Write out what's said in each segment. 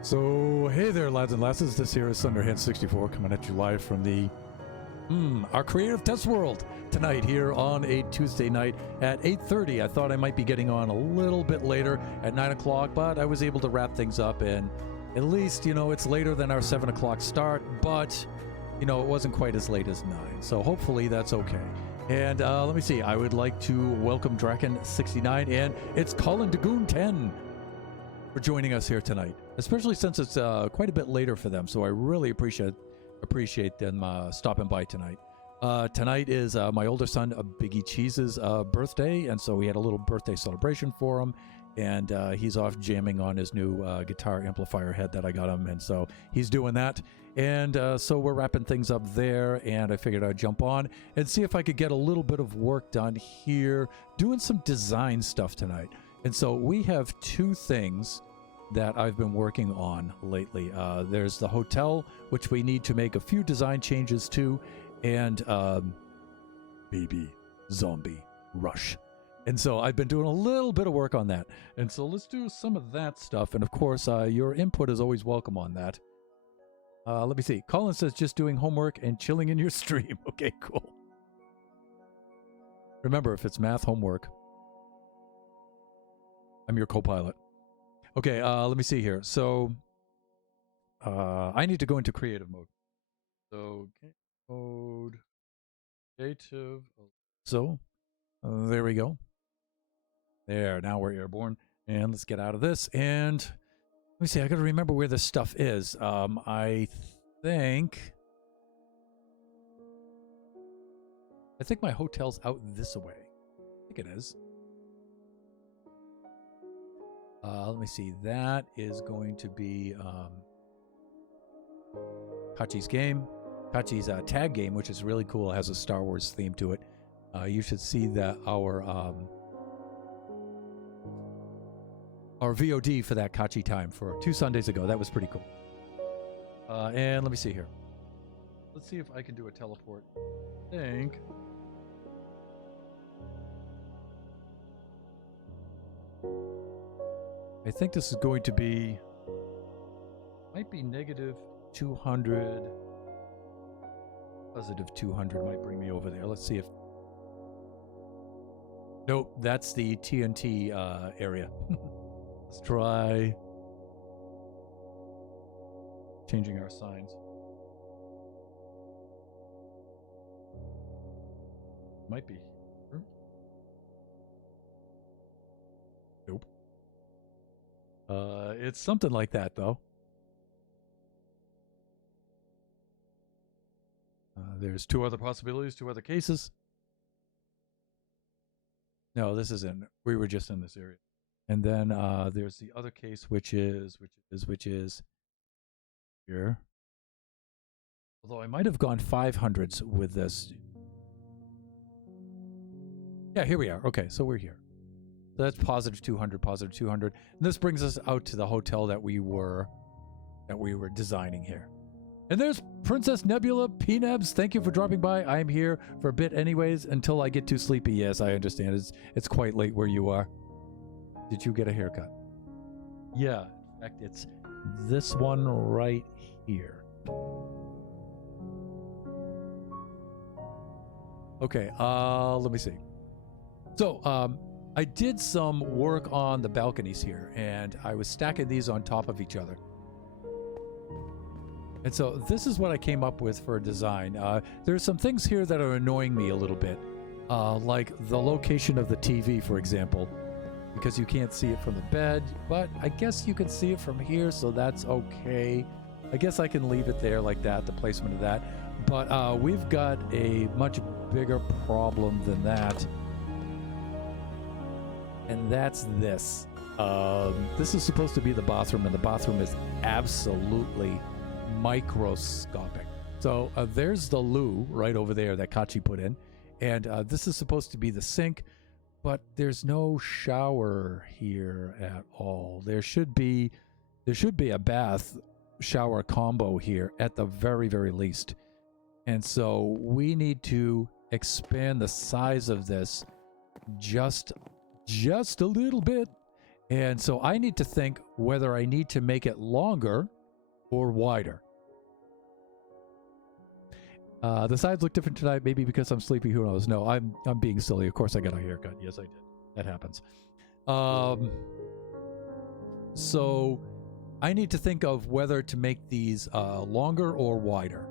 So, hey there, lads and lasses. This here is Thunderhand64 coming at you live from the our creative test world tonight here on a Tuesday night at 8:30. I thought I might be getting on a little bit later at 9 o'clock, but I was able to wrap things up, and at least, you know, it's later than our 7 o'clock start, but, you know, it wasn't quite as late as 9, so hopefully that's okay. And let me see, I would like to welcome Draken69, and it's Colin Dagoon 10 for joining us here tonight, especially since it's quite a bit later for them, so I really appreciate them stopping by tonight. Tonight is my older son Biggie Cheese's birthday, and so we had a little birthday celebration for him, and he's off jamming on his new guitar amplifier head that I got him, and so he's doing that, and so we're wrapping things up there, and I figured I'd jump on and see if I could get a little bit of work done here doing some design stuff tonight. And so we have two things that I've been working on lately. There's the hotel, which we need to make a few design changes to, and Baby Zombie Rush. And so I've been doing a little bit of work on that. And so let's do some of that stuff. And of course, your input is always welcome on that. Let me see. Colin says just doing homework and chilling in your stream. Okay, cool. Remember, if it's math homework, I'm your co-pilot. Okay, let me see here. So, I need to go into creative mode. So, mode, creative. So, there we go. There, now we're airborne. And let's get out of this. And let me see, I got to remember where this stuff is. I think my hotel's out this way. I think it is. Let me see. That is going to be Kachi's game. Kachi's tag game, which is really cool. It has a Star Wars theme to it. You should see that our VOD for that Kachi time for 2 Sundays ago. That was pretty cool. And let me see here. Let's see if I can do a teleport. I think this is going to be, might be negative 200, positive 200 might bring me over there. Let's see if, nope, that's the TNT area. Let's try changing our signs. Might be. Nope. It's something like that, though. There's 2 other possibilities, 2 other cases. No, this isn't. We were just in this area. And then there's the other case, which is here. Although I might have gone 500s with this. Yeah, here we are. Okay, so we're here. So that's positive 200, positive 200. And this brings us out to the hotel that we were designing here. And there's Princess Nebula P-Nebs. Thank you for dropping by. I'm here for a bit anyways until I get too sleepy. Yes, I understand. It's quite late where you are. Did you get a haircut? Yeah. In fact, it's this one right here. Okay, let me see. So, I did some work on the balconies here, and I was stacking these on top of each other. And so this is what I came up with for a design. There's some things here that are annoying me a little bit, like the location of the TV, for example, because you can't see it from the bed, but I guess you can see it from here, so that's okay. I guess I can leave it there like that, the placement of that. But we've got a much bigger problem than that, and that's this. This is supposed to be the bathroom, and the bathroom is absolutely microscopic. So there's the loo right over there that Kachi put in, and this is supposed to be the sink, but there's no shower here at all. There should be a bath shower combo here at the very, very least. And so we need to expand the size of this just a little bit. And so I need to think whether I need to make it longer or wider. The sides look different tonight, maybe because I'm sleepy, who knows? No, I'm being silly. Of course I got a haircut. Yes, I did. That happens. So I need to think of whether to make these longer or wider.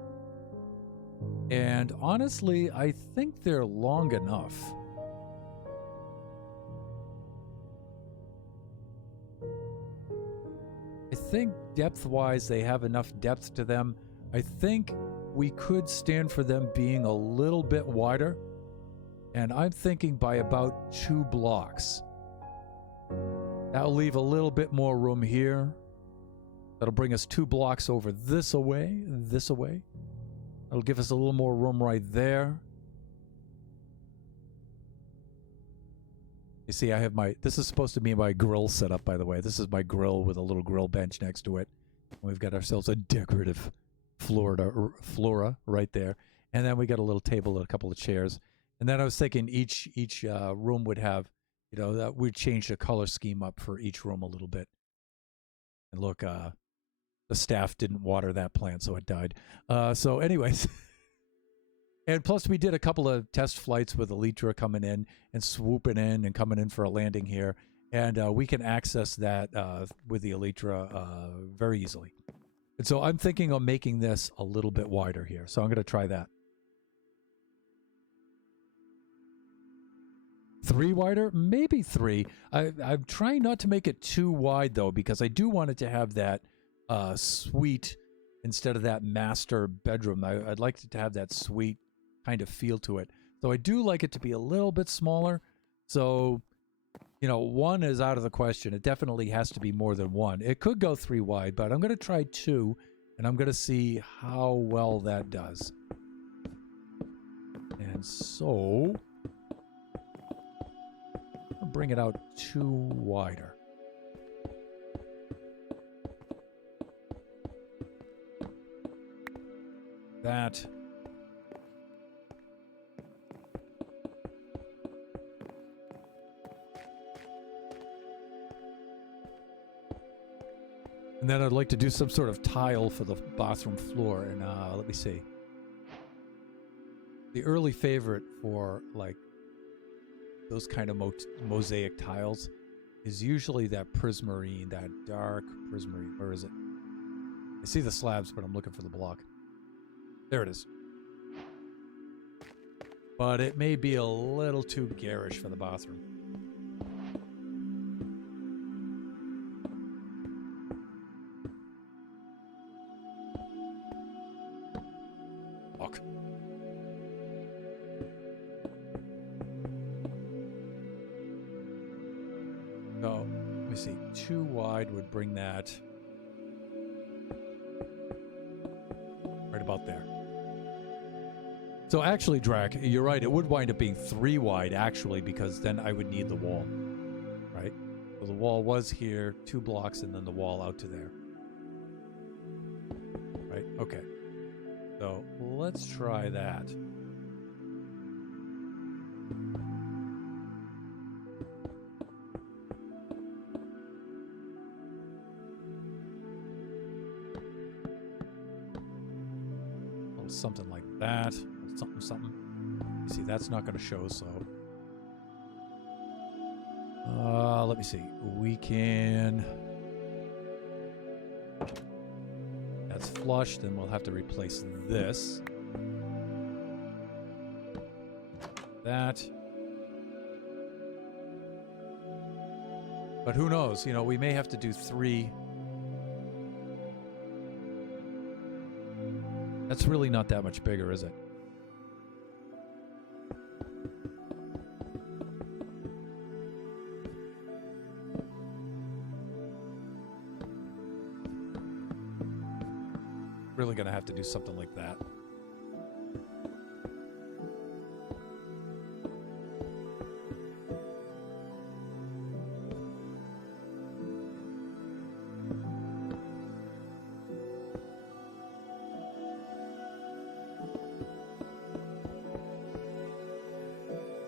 And honestly, I think they're long enough. I think depth-wise, they have enough depth to them. I think we could stand for them being a little bit wider. And I'm thinking by about 2 blocks. That'll leave a little bit more room here. That'll bring us 2 blocks over this away. That'll give us a little more room right there. You see, I have this is supposed to be my grill setup, by the way. This is my grill with a little grill bench next to it. We've got ourselves a decorative flora right there. And then we got a little table and a couple of chairs. And then I was thinking each room would have, that we'd change the color scheme up for each room a little bit. And look, the staff didn't water that plant, so it died. So anyways, and plus we did a couple of test flights with Elytra coming in and swooping in and coming in for a landing here. And we can access that with the Elytra very easily. And so I'm thinking of making this a little bit wider here. So I'm going to try that. 3 wider? Maybe 3. I'm trying not to make it too wide, though, because I do want it to have that suite instead of that master bedroom. I'd like it to have that suite kind of feel to it. So I do like it to be a little bit smaller. So, 1 is out of the question. It definitely has to be more than 1. It could go 3 wide, but I'm going to try 2, and I'm going to see how well that does. And so I'll bring it out 2 wider. That. And then I'd like to do some sort of tile for the bathroom floor. And let me see. The early favorite for those kind of mosaic tiles is usually that prismarine, that dark prismarine. Where is it? I see the slabs, but I'm looking for the block. There it is. But it may be a little too garish for the bathroom. Fuck. So, let me see. 2 wide would bring that right about there. So actually, Drac, you're right. It would wind up being 3 wide, actually, because then I would need the wall, right? So the wall was here, 2 blocks, and then the wall out to there. Right? Okay. So let's try that. Something like that. Something. You see, that's not going to show, so... let me see. We can... That's flush, then we'll have to replace this. That. But who knows? You know, we may have to do 3... That's really not that much bigger, is it? Really gonna have to do something like that.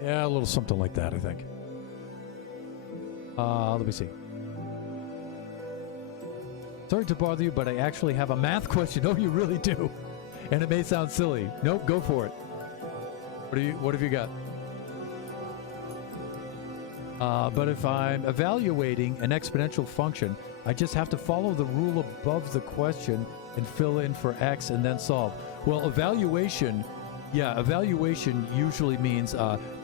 Yeah, a little something like that, I think. Let me see. Sorry to bother you, but I actually have a math question. Oh, you really do. And it may sound silly. Nope, go for it. What have you got? But if I'm evaluating an exponential function, I just have to follow the rule above the question and fill in for x and then solve. Well, evaluation usually means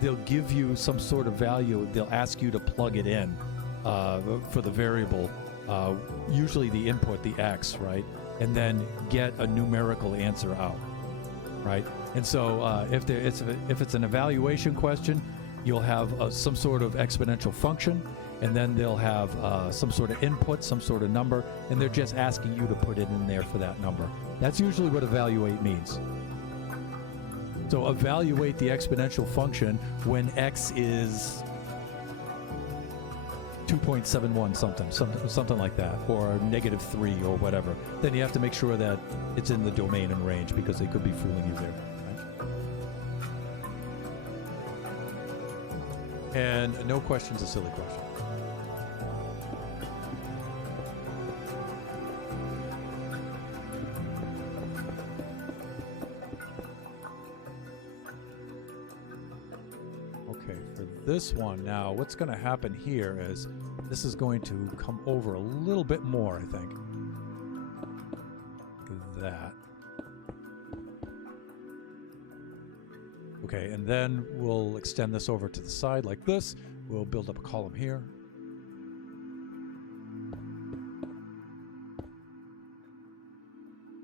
they'll give you some sort of value. They'll ask you to plug it in for the variable, usually the input, the x, right? And then get a numerical answer out, right? And so if it's an evaluation question, you'll have some sort of exponential function, and then they'll have some sort of input, some sort of number, and they're just asking you to put it in there for that number. That's usually what evaluate means. So evaluate the exponential function when x is 2.71 something like that, or -3 or whatever. Then you have to make sure that it's in the domain and range, because they could be fooling you there. Right? And no question's a silly question. This one now, what's going to happen here is this is going to come over a little bit more, I think. Like that. Okay, and then we'll extend this over to the side like this. We'll build up a column here.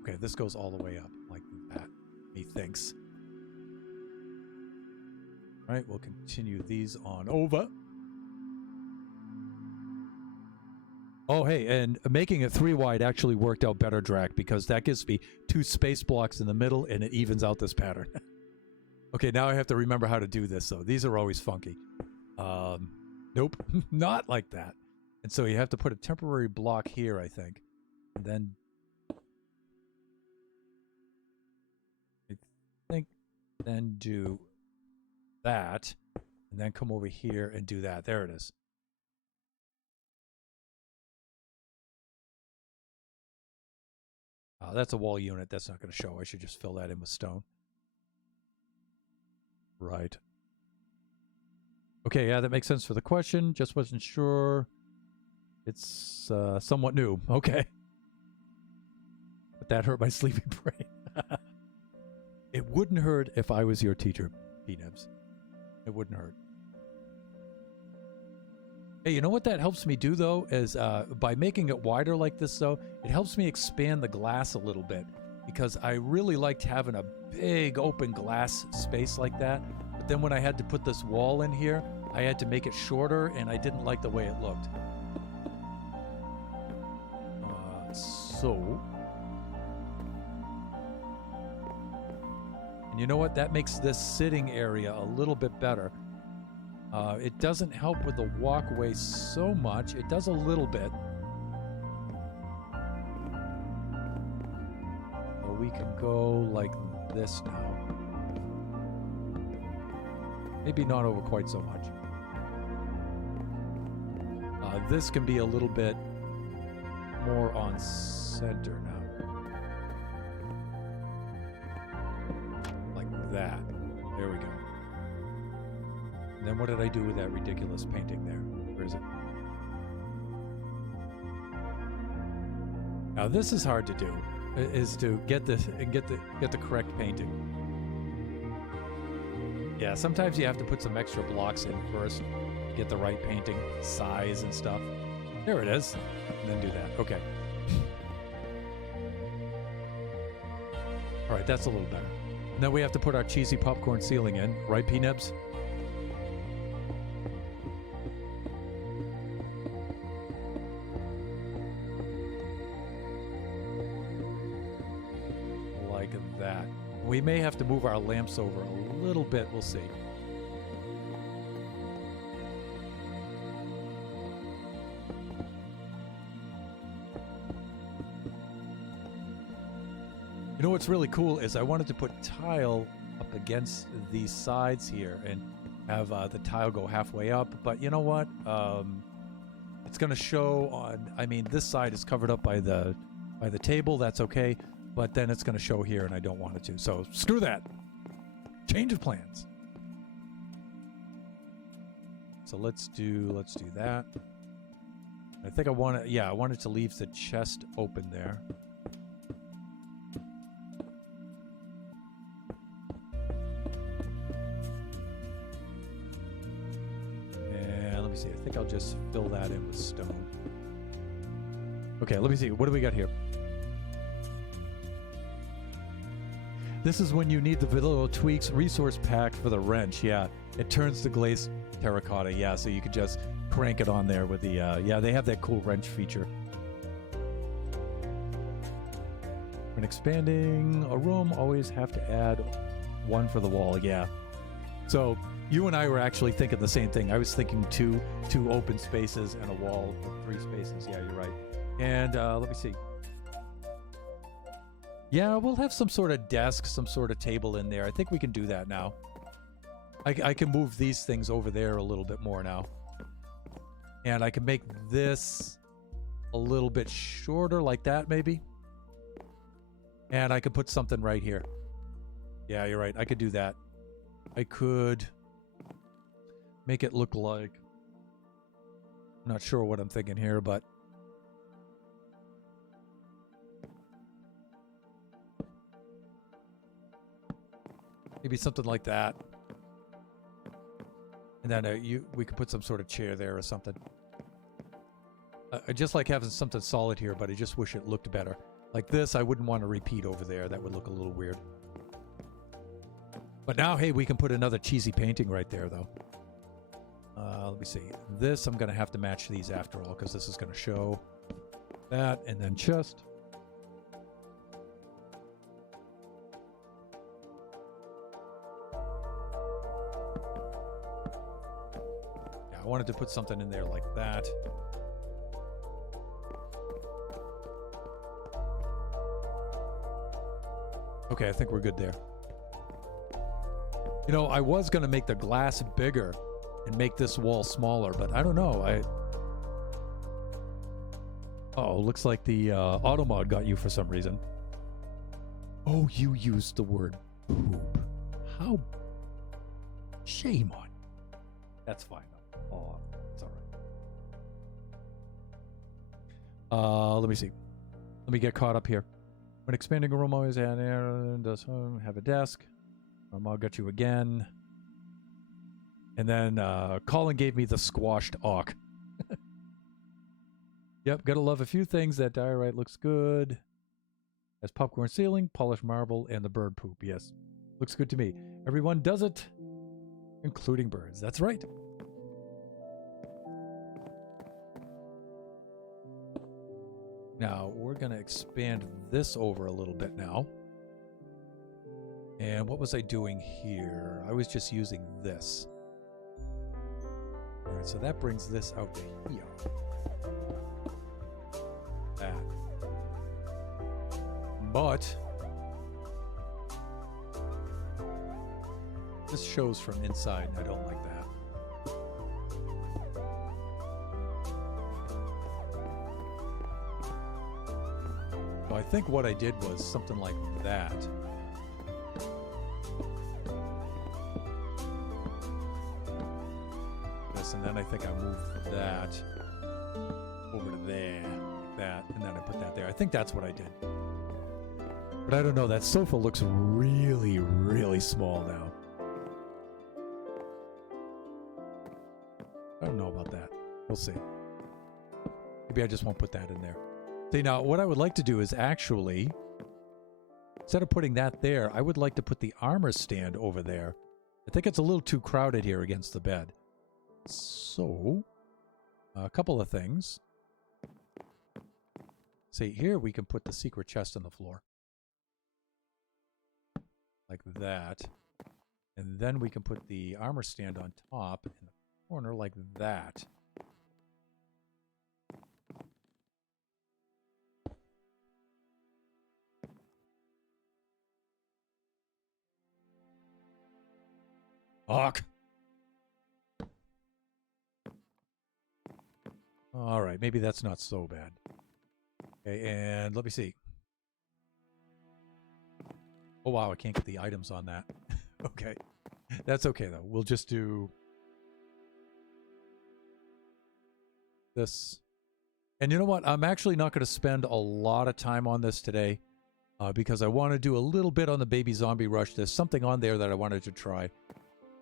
Okay, this goes all the way up like that, methinks. All right, we'll continue these on over. Oh, hey, and making it 3 wide actually worked out better, Drac, because that gives me 2 space blocks in the middle, and it evens out this pattern. Okay, now I have to remember how to do this, though. These are always funky. Nope, not like that. And so you have to put a temporary block here, I think. And then... then do... that, and then come over here and do that. There it is. That's a wall unit. That's not going to show. I should just fill that in with stone. Right. Okay, yeah, that makes sense for the question. Just wasn't sure. It's somewhat new. Okay. But that hurt my sleepy brain. It wouldn't hurt if I was your teacher, P-Nebs. It wouldn't hurt. Hey, you know what that helps me do, though, is by making it wider like this, though, it helps me expand the glass a little bit, because I really liked having a big open glass space like that. But then when I had to put this wall in here, I had to make it shorter, and I didn't like the way it looked. So... And you know what? That makes this sitting area a little bit better. It doesn't help with the walkway so much. It does a little bit. Or we can go like this now. Maybe not over quite so much. This can be a little bit more on center now. Like that. There we go. And then what did I do with that ridiculous painting there? Where is it? Now this is hard to do, is to get the correct painting. Yeah, sometimes you have to put some extra blocks in first to get the right painting size and stuff. There it is. And then do that. Okay. All right, that's a little better. Now we have to put our cheesy popcorn ceiling in, right, P-Nibs? Like that. We may have to move our lamps over a little bit. We'll see. You know what's really cool is I wanted to put tile up against these sides here and have the tile go halfway up. But you know what? It's going to show on. I mean, this side is covered up by the table. That's okay. But then it's going to show here, and I don't want it to. So screw that. Change of plans. So let's do that. I think I want to. Yeah, I wanted to leave the chest open there. And let me see. I think I'll just fill that in with stone. Okay, let me see. What do we got here? This is when you need the Little Tweaks resource pack for the wrench. Yeah, it turns to glazed terracotta. Yeah, so you could just crank it on there with the, yeah, they have that cool wrench feature. When expanding a room, always have to add one for the wall. Yeah. So you and I were actually thinking the same thing. I was thinking two open spaces and a wall with 3 spaces. Yeah, you're right. And let me see. Yeah, we'll have some sort of desk, some sort of table in there. I think we can do that now. I can move these things over there a little bit more now. And I can make this a little bit shorter like that maybe. And I could put something right here. Yeah, you're right. I could do that. I could make it look like... I'm not sure what I'm thinking here, but... maybe something like that. And then we could put some sort of chair there or something. I just like having something solid here, but I just wish it looked better. Like this, I wouldn't want to repeat over there. That would look a little weird. But now, hey, we can put another cheesy painting right there, though. Let me see. This, I'm going to have to match these after all, because this is going to show that, and then chest. I wanted to put something in there like that. Okay, I think we're good there. You know, I was going to make the glass bigger and make this wall smaller, but I don't know. Oh, looks like the Automod got you for some reason. Oh, you used the word poop. How? Shame on you. That's fine. Oh, it's all right. Let me see. Let me get caught up here. When expanding a room, always add air. Does have a desk. I'll get you again. And then Colin gave me the squashed auk. Yep, gotta love a few things. That diorite looks good. Has popcorn ceiling, polished marble, and the bird poop. Yes, looks good to me. Everyone does it, including birds. That's right. Now, we're going to expand this over a little bit now. And what was I doing here? I was just using this. All right, so that brings this out to here. That. But this shows from inside, and I don't like that. So I think what I did was something like that. This, and then I think I moved that over to there, like that, and then I put that there. I think that's what I did. But I don't know, that sofa looks really, really small now. I don't know about that. We'll see. Maybe I just won't put that in there. See, now, what I would like to do is actually, instead of putting that there, I would like to put the armor stand over there. I think it's a little too crowded here against the bed. So, a couple of things. See, here we can put the secret chest on the floor. Like that. And then we can put the armor stand on top in the corner like that. Hawk! All right, maybe that's not so bad. Okay, and let me see. Oh, wow, I can't get the items on that. Okay, that's okay, though. We'll just do this. And you know what? I'm actually not going to spend a lot of time on this today because I want to do a little bit on the Baby Zombie Rush. There's something on there that I wanted to try,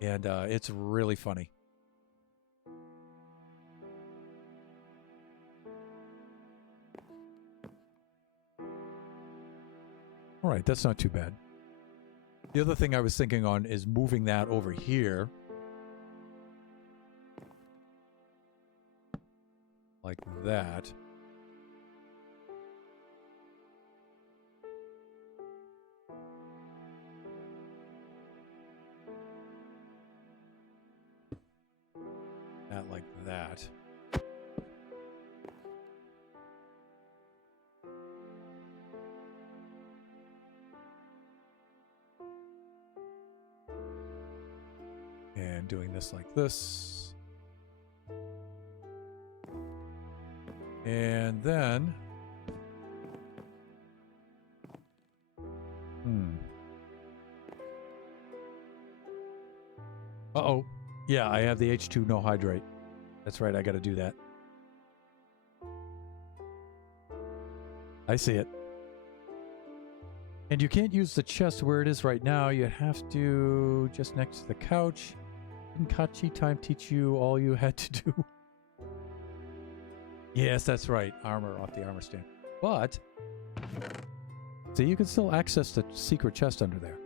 and it's really funny. All right, that's not too bad. The other thing I was thinking on is moving that over here. Like that. That like that. And doing this like this. And then... Uh-oh. Yeah, I have the H2 no hydrate. That's right, I gotta do that. I see it. And you can't use the chest where it is right now. You have to just next to the couch. Didn't Kachi time teach you all you had to do? Yes, that's right. Armor off the armor stand. But, see, you can still access the secret chest under there.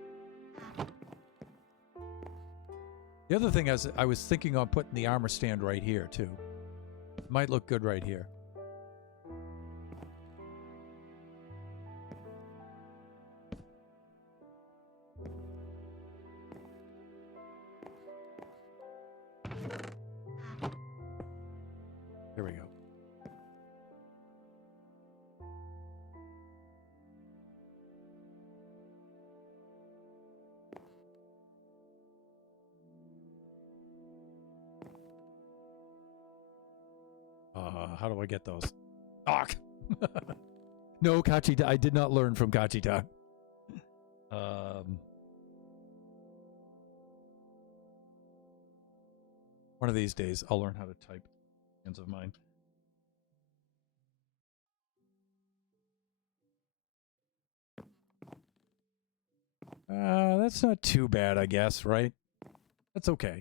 The other thing is, I was thinking on putting the armor stand right here, too. It might look good right here. There we go. How do I get those? Ark! No, Kachi, I did not learn from Kachi-ta. One of these days, I'll learn how to type. Hands of mine. That's not too bad, I guess, right? That's okay.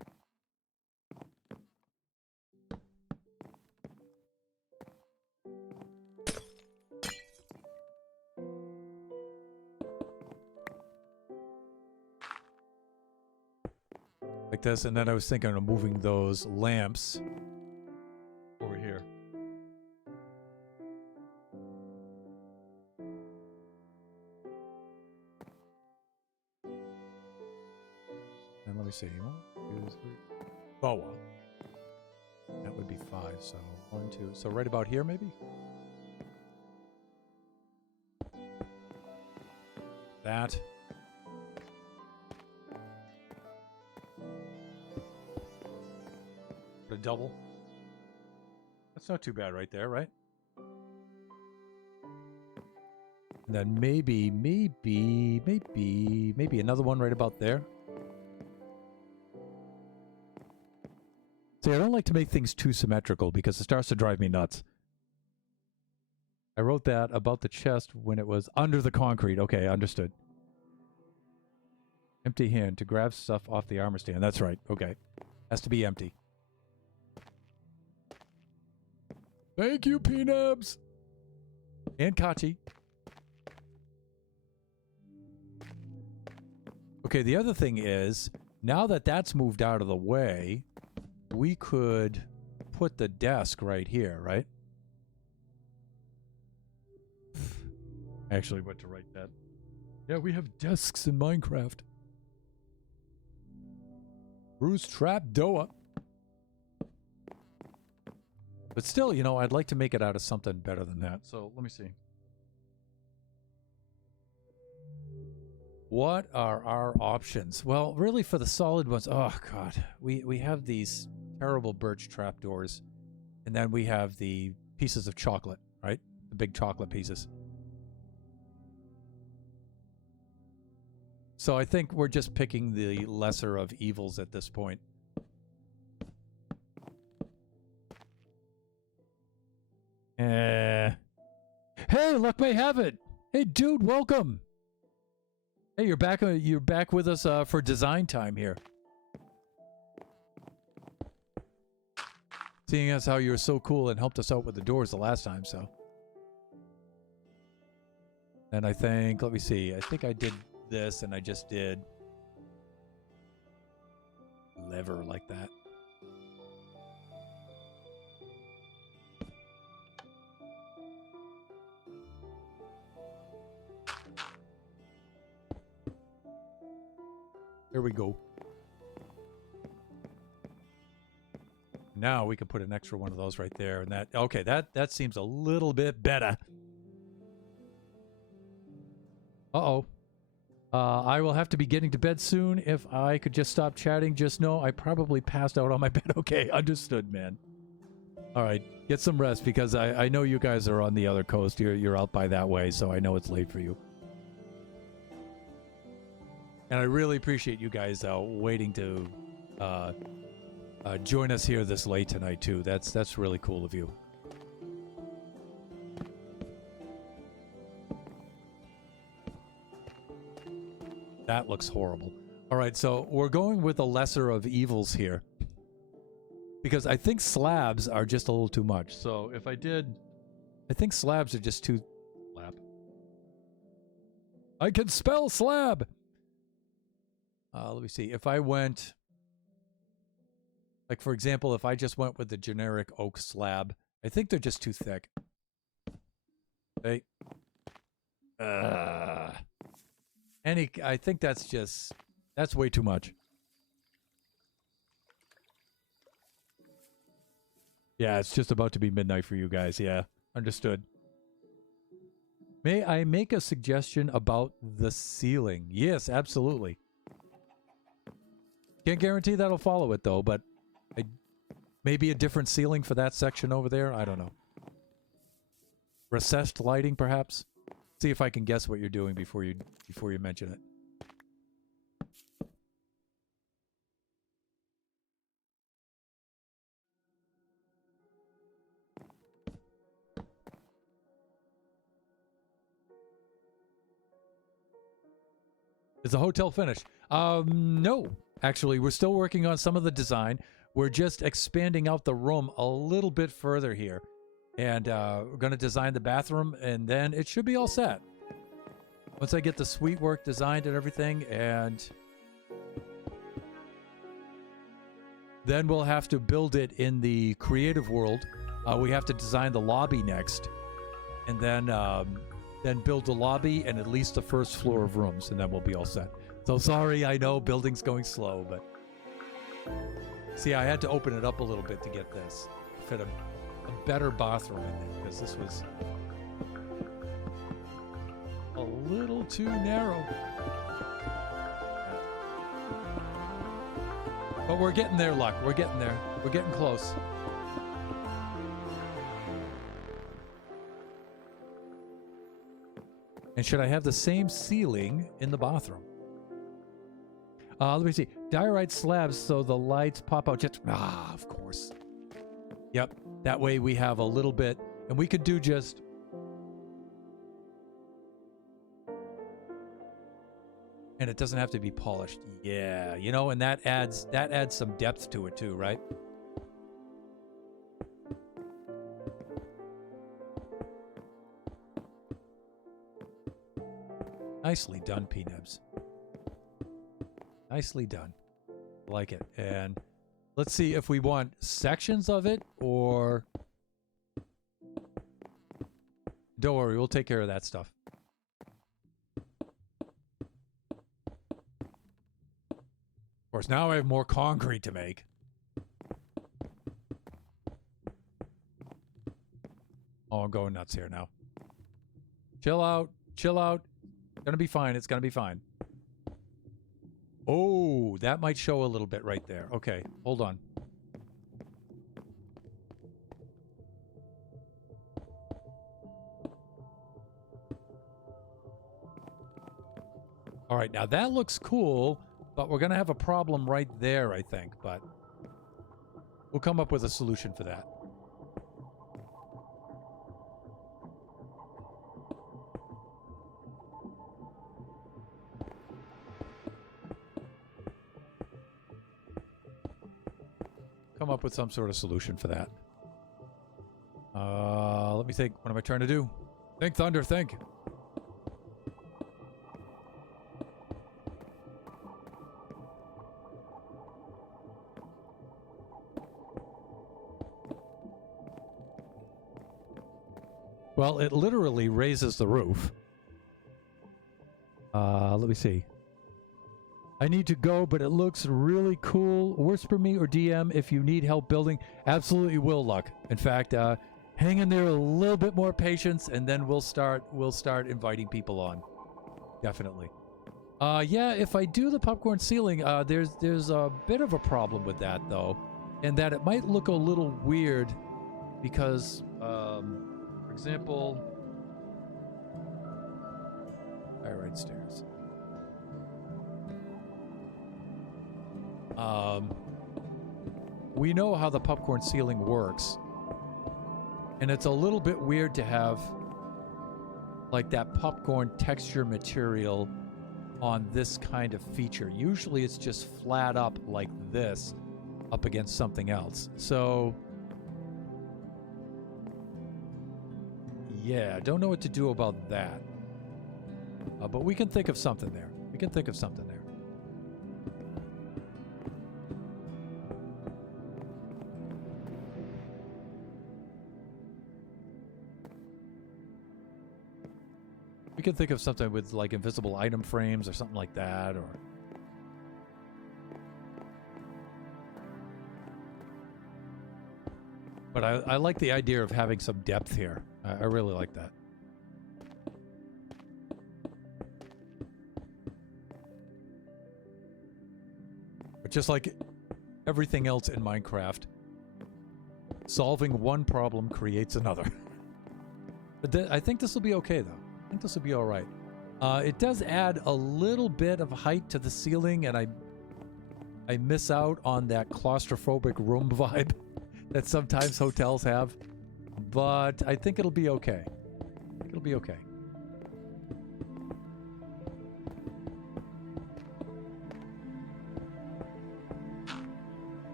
Like this, and then I was thinking of moving those lamps over here. And let me see. 1, 2, 3. Boa. That would be 5. So 1, 2. So right about here, maybe? That. Put a double. That's not too bad right there, right? And then maybe another one right about there. See, I don't like to make things too symmetrical because it starts to drive me nuts. I wrote that about the chest when it was under the concrete. Okay, understood. Empty hand to grab stuff off the armor stand. That's right. Okay. Has to be empty. Thank you, Peanubs! And Kachi. Okay, the other thing is, now that that's moved out of the way, we could put the desk right here, right? I actually went to write that. Yeah, we have desks in Minecraft. Bruce Trapdoor. But still, you know, I'd like to make it out of something better than that. So, let me see. What are our options? Well, really for the solid ones, oh god. We have these terrible birch trapdoors. And then we have the pieces of chocolate, right? The big chocolate pieces. So I think we're just picking the lesser of evils at this point. Hey, luck may have it. Hey, dude, welcome. Hey, you're back with us for design time here. Seeing as how you were so cool and helped us out with the doors the last time, so. And I think, let me see, I think I did this and I just did lever like that. There we go. Now we can put an extra one of those right there, and that okay, that seems a little bit better. Uh-oh. I will have to be getting to bed soon. If I could just stop chatting, just know I probably passed out on my bed. Okay, understood, man. All right, get some rest because I know you guys are on the other coast. You're out by that way, so I know it's late for you. And I really appreciate you guys waiting to join us here this late tonight too. That's really cool of you. That looks horrible. All right, so we're going with the lesser of evils here. Because I think slabs are just a little too much. So if I think slabs are just too... Slab. I can spell slab! Let me see. If I went... Like, for example, if I just went with the generic oak slab, I think they're just too thick. Hey. I think that's way too much. Yeah, it's just about to be midnight for you guys. Yeah, understood. May I make a suggestion about the ceiling? Yes, absolutely. Can't guarantee that'll follow it, though, but maybe a different ceiling for that section over there? I don't know. Recessed lighting, perhaps? See if I can guess what you're doing before you mention it. Is the hotel finished? No. Actually, we're still working on some of the design. We're just expanding out the room a little bit further here. And we're going to design the bathroom, and then it should be all set. Once I get the suite work designed and everything, and then we'll have to build it in the creative world. We have to design the lobby next, and then build the lobby and at least the first floor of rooms, and then we'll be all set. So sorry, I know building's going slow, but... See, I had to open it up a little bit to get this. Fit a better bathroom in there, because this was a little too narrow. But we're getting there, Luck. We're getting there. We're getting close. And should I have the same ceiling in the bathroom? Let me see. Diorite slabs so the lights pop out just... of course. Yep. That way we have a little bit... And we could do just... And it doesn't have to be polished. Yeah, you know, and that adds some depth to it too, right? Nicely done, P-Nebs. Nicely done. I like it. And let's see if we want sections of it or... Don't worry, we'll take care of that stuff. Of course, now I have more concrete to make. Oh, I'm going nuts here now. Chill out. Chill out. It's gonna be fine. It's gonna be fine. Oh, that might show a little bit right there. Okay, hold on. All right, now that looks cool, but we're going to have a problem right there, I think. But we'll come up with a solution for that. Come up with some sort of solution for that. Let me think. What am I trying to do? Think, Thunder, think. Well, it literally raises the roof. Let me see. I need to go, but it looks really cool. Whisper me or DM if you need help building. Absolutely will, Luck. In fact, hang in there a little bit more patience, and then we'll start inviting people on. Definitely. Yeah, if I do the popcorn ceiling, there's a bit of a problem with that though, and that it might look a little weird because, for example, right stairs. We know how the popcorn ceiling works, and it's a little bit weird to have like that popcorn texture material on this kind of feature. Usually it's just flat up like this up against something else. So yeah, don't know what to do about that. But we can think of something there. We can think of something there. We can think of something with like invisible item frames or something like that, or... But I like the idea of having some depth here. I really like that. But just like everything else in Minecraft, solving one problem creates another. But I think this will be okay, though. I think this will be all right. It does add a little bit of height to the ceiling, and I miss out on that claustrophobic room vibe that sometimes hotels have. But I think it'll be okay. I think it'll be okay.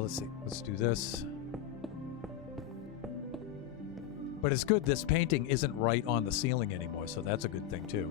Let's see. Let's do this. But it's good this painting isn't right on the ceiling anymore, so that's a good thing too.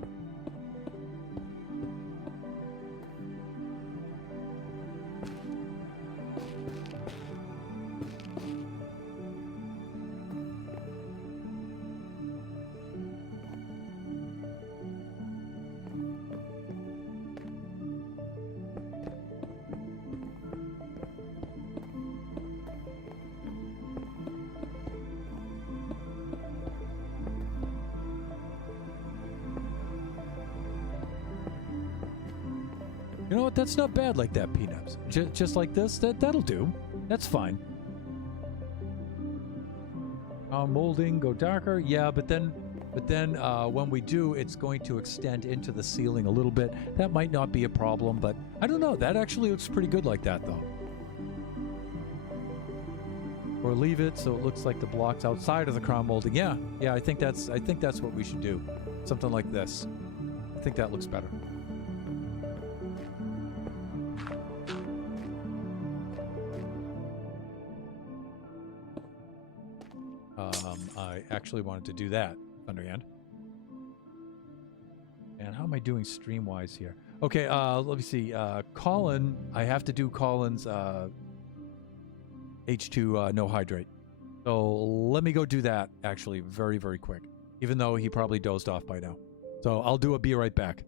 You know what? That's not bad like that, Peanuts. Just like this, that'll do. That's fine. Molding, go darker. Yeah, but then when we do, it's going to extend into the ceiling a little bit. That might not be a problem, but I don't know. That actually looks pretty good like that, though. Or leave it so it looks like the block's outside of the crown molding. Yeah, I think that's what we should do. Something like this. I think that looks better. I actually wanted to do that, Thunderhand. And how am I doing stream-wise here? Okay, let me see. Colin, I have to do Colin's H2 no hydrate. So let me go do that, actually, very, very quick. Even though he probably dozed off by now. So I'll do a be right back.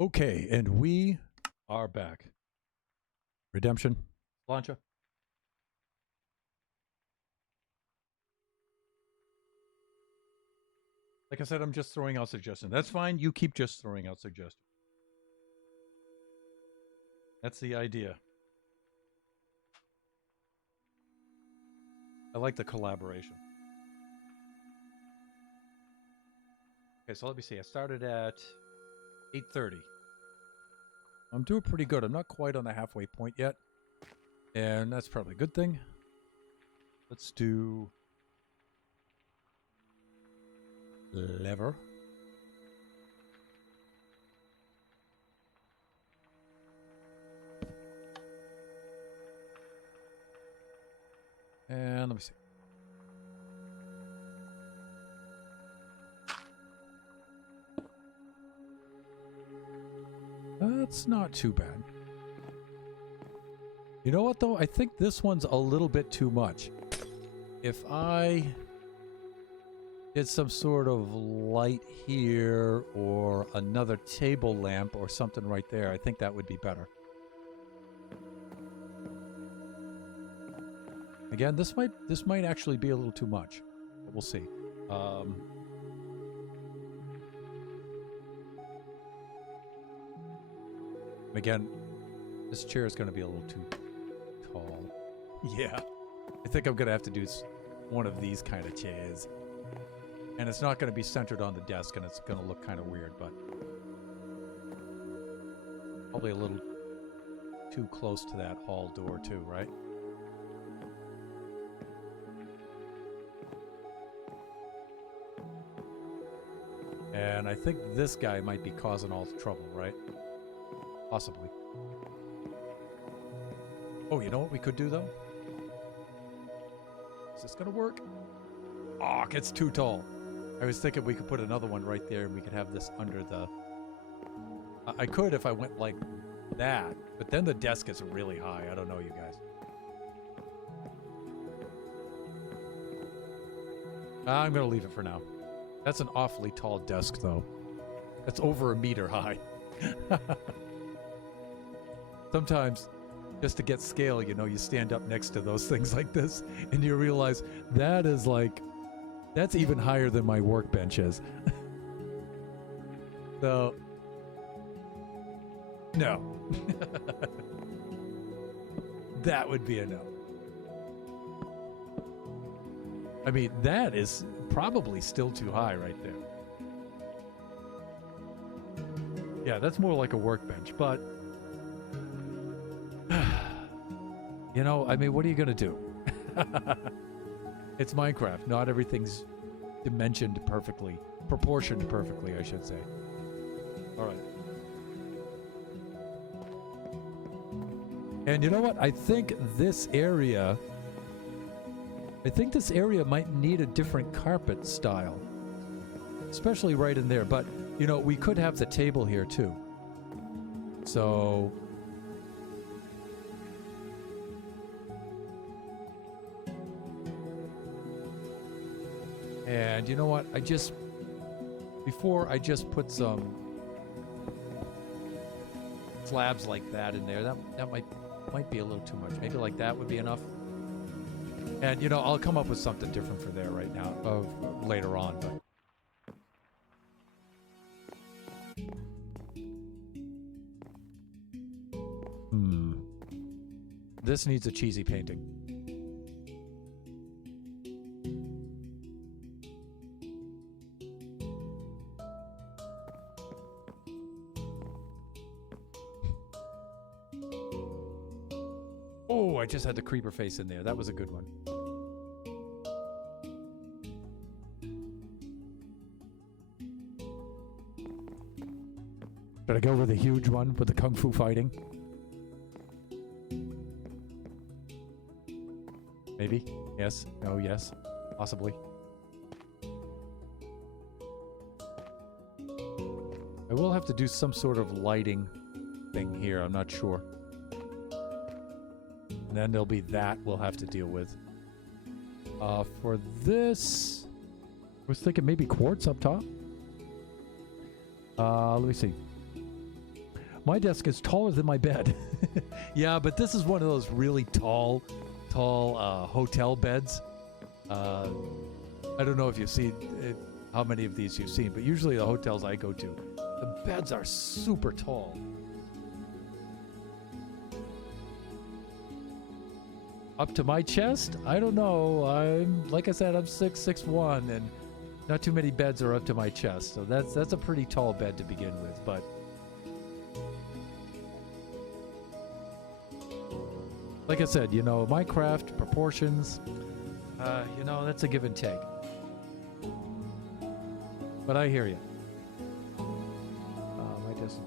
Okay, and we are back. Redemption. Launcher. Like I said, I'm just throwing out suggestions. That's fine. You keep just throwing out suggestions. That's the idea. I like the collaboration. Okay, so let me see. I started at 8:30. I'm doing pretty good. I'm not quite on the halfway point yet. And that's probably a good thing. Let's do lever. And let me see. That's not too bad. You know what, though? I think this one's a little bit too much. If I did some sort of light here or another table lamp or something right there, I think that would be better. Again, this might actually be a little too much. We'll see. Again, this chair is going to be a little too tall. Yeah. I think I'm going to have to do one of these kind of chairs. And it's not going to be centered on the desk, and it's going to look kind of weird, but probably a little too close to that hall door too, right? And I think this guy might be causing all the trouble, right? Possibly. Oh, you know what we could do, though? Is this going to work? Oh, it's too tall. I was thinking we could put another one right there and we could have this under the... I could if I went like that, but then the desk is really high. I don't know, you guys. I'm going to leave it for now. That's an awfully tall desk, though. That's over a meter high. Sometimes, just to get scale, you know, you stand up next to those things like this, and you realize that is like, that's even higher than my workbench is. So, no. That would be a no. I mean, that is probably still too high right there. Yeah, that's more like a workbench, but you know, I mean, what are you gonna do? It's Minecraft. Not everything's dimensioned perfectly, proportioned perfectly, I should say. All right. And you know what? I think this area might need a different carpet style. Especially right in there. But, you know, we could have the table here too. So... And you know what? Before I just put some slabs like that in there, that might be a little too much. Maybe like that would be enough. And you know, I'll come up with something different for there right now, later on. But this needs a cheesy painting. Oh, I just had the creeper face in there. That was a good one. Should I go with a huge one with the kung fu fighting? Maybe? Yes? No? Yes? Possibly? I will have to do some sort of lighting thing here. I'm not sure. And then there'll be that we'll have to deal with. For this... I was thinking maybe quartz up top. Let me see. My desk is taller than my bed. Yeah, but this is one of those really tall hotel beds. I don't know if you've seen it, how many of these you've seen, but usually the hotels I go to, the beds are super tall. Up to my chest? I don't know. Like I said, I'm 6'1", and not too many beds are up to my chest, so that's a pretty tall bed to begin with, but like I said, you know, Minecraft, proportions, you know, that's a give and take. But I hear you. I just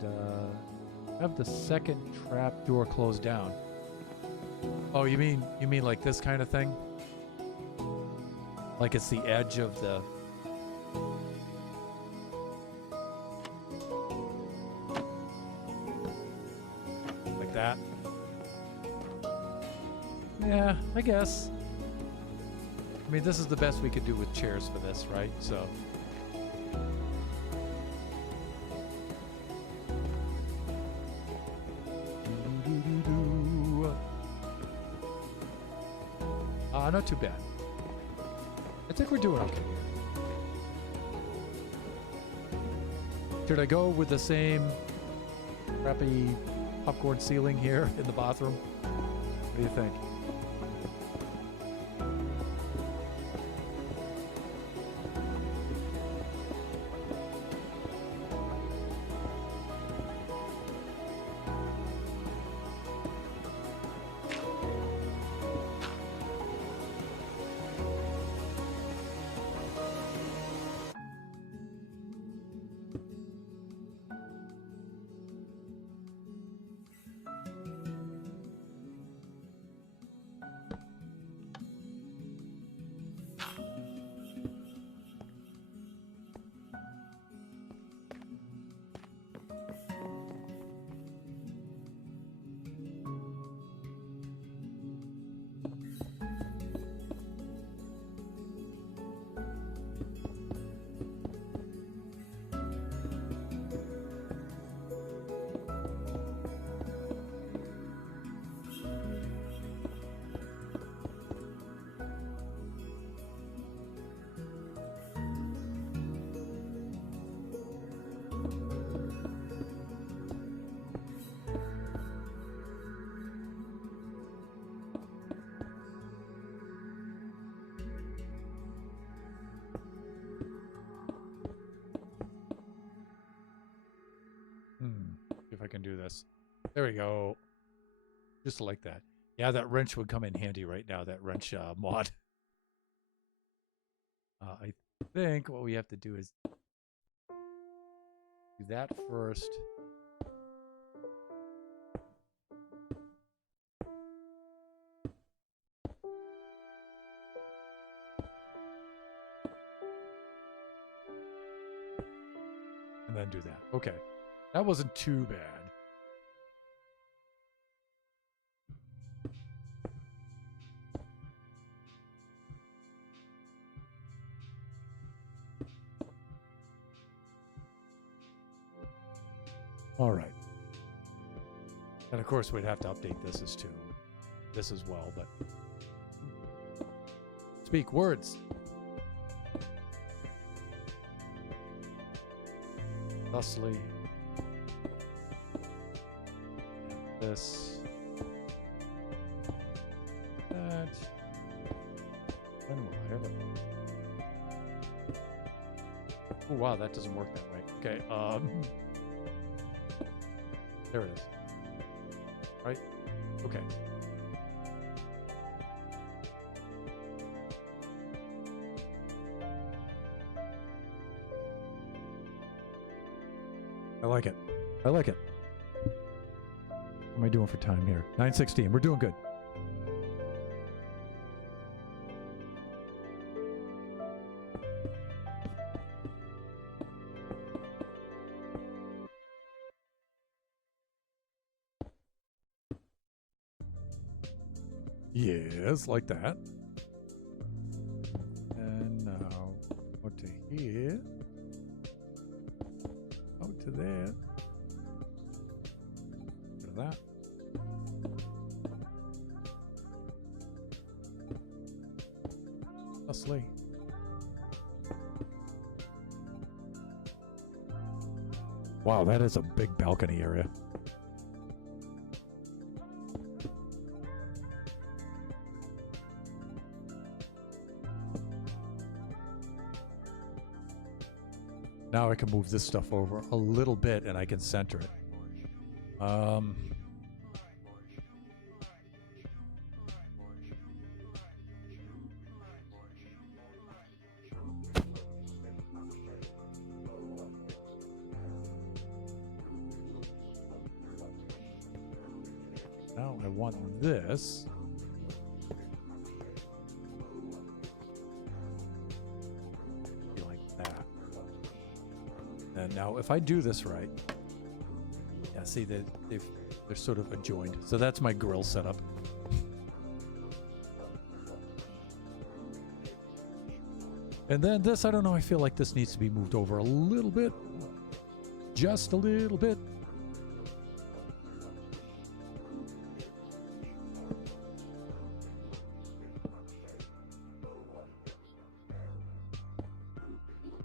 have the second trap door closed down. Oh, you mean like this kind of thing? Like it's the edge of the... Like that? Yeah, I guess. I mean, this is the best we could do with chairs for this, right? So... not too bad. I think we're doing okay. Should I go with the same crappy popcorn ceiling here in the bathroom? What do you think? There we go. Just like that. Yeah, that wrench would come in handy right now, that wrench mod. I think what we have to do is do that first. And then do that. Okay. That wasn't too bad. All right. And of course, we'd have to update this as well, but speak words. Thusly. This. That. When will I ever? Oh wow, that doesn't work that way. Okay, there it is. Right? Okay. I like it. I like it. What am I doing for time here? 9:16. We're doing good. Yes, like that. And now out to here. Out to there. To that. Thusly. Wow, that is a big balcony area. Now I can move this stuff over a little bit and I can center it. Now I want this. And now if I do this right, yeah, see that they're sort of adjoined. So that's my grill setup. And then this, I don't know, I feel like this needs to be moved over a little bit. Just a little bit.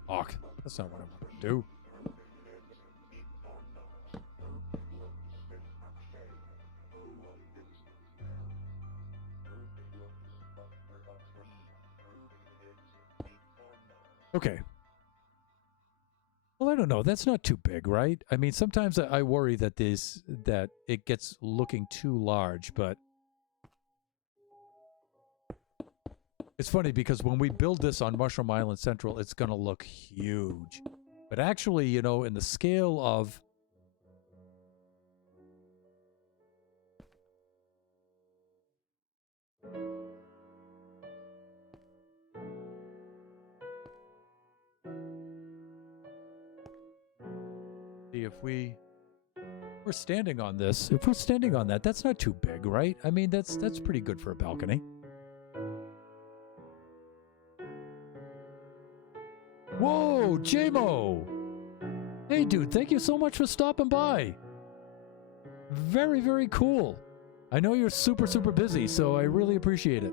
Fuck, that's not what I want to do. Okay. Well, I don't know. That's not too big, right? I mean, sometimes I worry that it gets looking too large, but it's funny because when we build this on Mushroom Island Central, it's going to look huge. But actually, you know, in the scale of if we're standing on this, if we're standing on that, that's not too big, right? I mean, that's pretty good for a balcony. Whoa, JMO! Hey, dude, thank you so much for stopping by. Very, very cool. I know you're super, super busy, so I really appreciate it.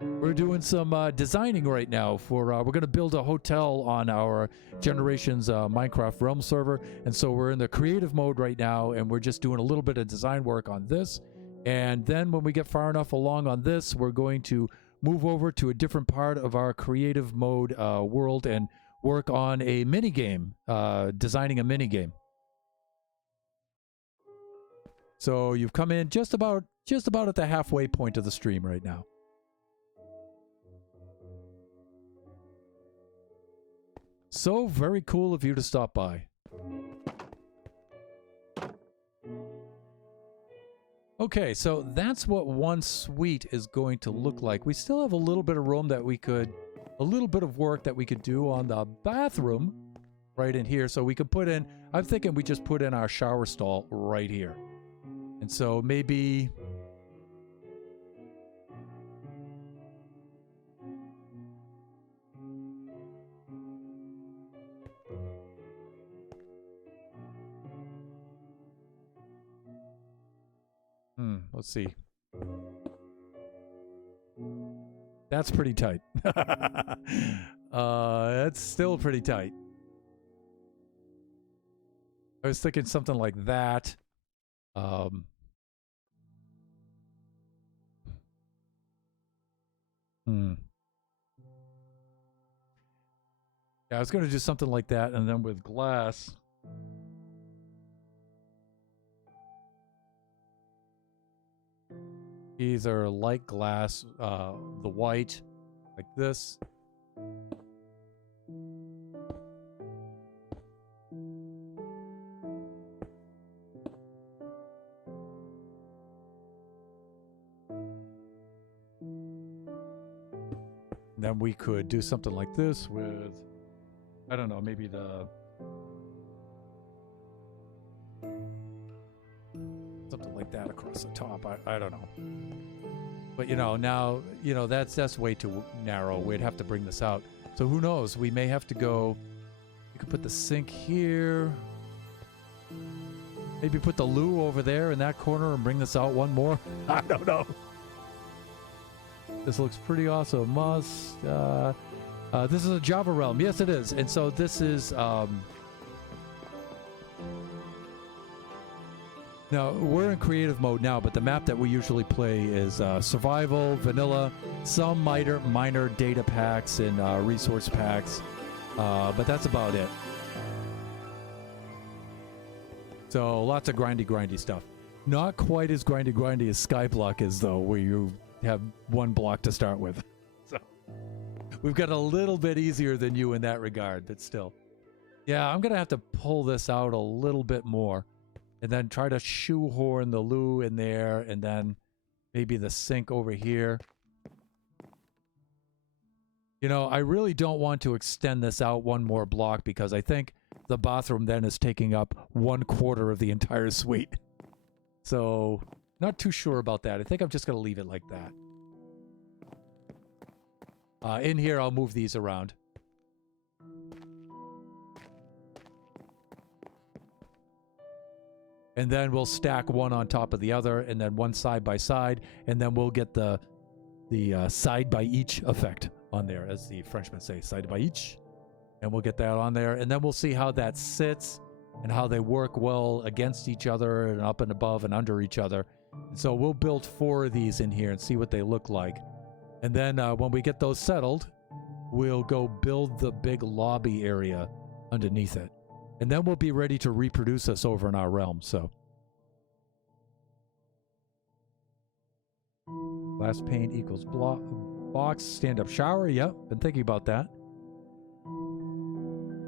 We're doing some designing right now for, we're going to build a hotel on our Generations Minecraft Realm server. And so we're in the creative mode right now, and we're just doing a little bit of design work on this. And then when we get far enough along on this, we're going to move over to a different part of our creative mode world and work on a mini game, designing a mini game. So you've come in just about at the halfway point of the stream right now. So very cool of you to stop by. Okay, so that's what one suite is going to look like. We still have a little bit of room that we could, a little bit of work that we could do on the bathroom right in here. So we could put in, I'm thinking we just put in our shower stall right here. And so maybe... let's see. That's pretty tight. That's still pretty tight. I was thinking something like that. Yeah, I was going to do something like that, and then with glass. Either light glass, the white, like this. Then we could do something like this with, I don't know, maybe the... something like that across the top. I don't know. But, you know, now, you know, that's way too narrow. We'd have to bring this out. So who knows? We may have to go... You could put the sink here. Maybe put the loo over there in that corner and bring this out one more. I don't know. This looks pretty awesome. Must... this is a Java realm. Yes, it is. And so this is... Now, we're in creative mode now, but the map that we usually play is survival, vanilla, some minor data packs and resource packs, but that's about it. So lots of grindy stuff. Not quite as grindy as Skyblock is, though, where you have one block to start with. So we've got a little bit easier than you in that regard, but still. Yeah, I'm going to have to pull this out a little bit more. And then try to shoehorn the loo in there, and then maybe the sink over here. You know, I really don't want to extend this out one more block because I think the bathroom then is taking up 1/4 of the entire suite. So, not too sure about that. I think I'm just going to leave it like that. In here, I'll move these around. And then we'll stack one on top of the other, and then one side by side, and then we'll get the side by each effect on there, as the Frenchmen say, side by each. And we'll get that on there, and then we'll see how that sits and how they work well against each other and up and above and under each other. And so we'll build 4 of these in here and see what they look like. And then when we get those settled, we'll go build the big lobby area underneath it. And then we'll be ready to reproduce this over in our realm, so. Glass pane equals box, stand-up shower. Yep, been thinking about that.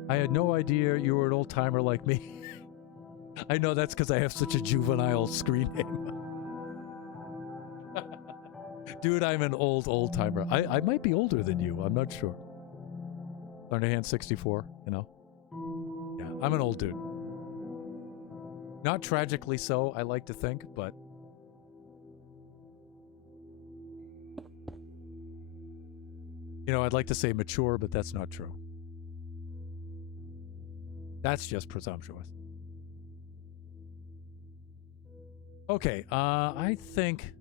I had no idea you were an old-timer like me. I know that's because I have such a juvenile screen name. Dude, I'm an old-timer. I might be older than you. I'm not sure. Thunderhand 64, you know. I'm an old dude. Not tragically so, I like to think, but... You know, I'd like to say mature, but that's not true. That's just presumptuous. Okay, I think...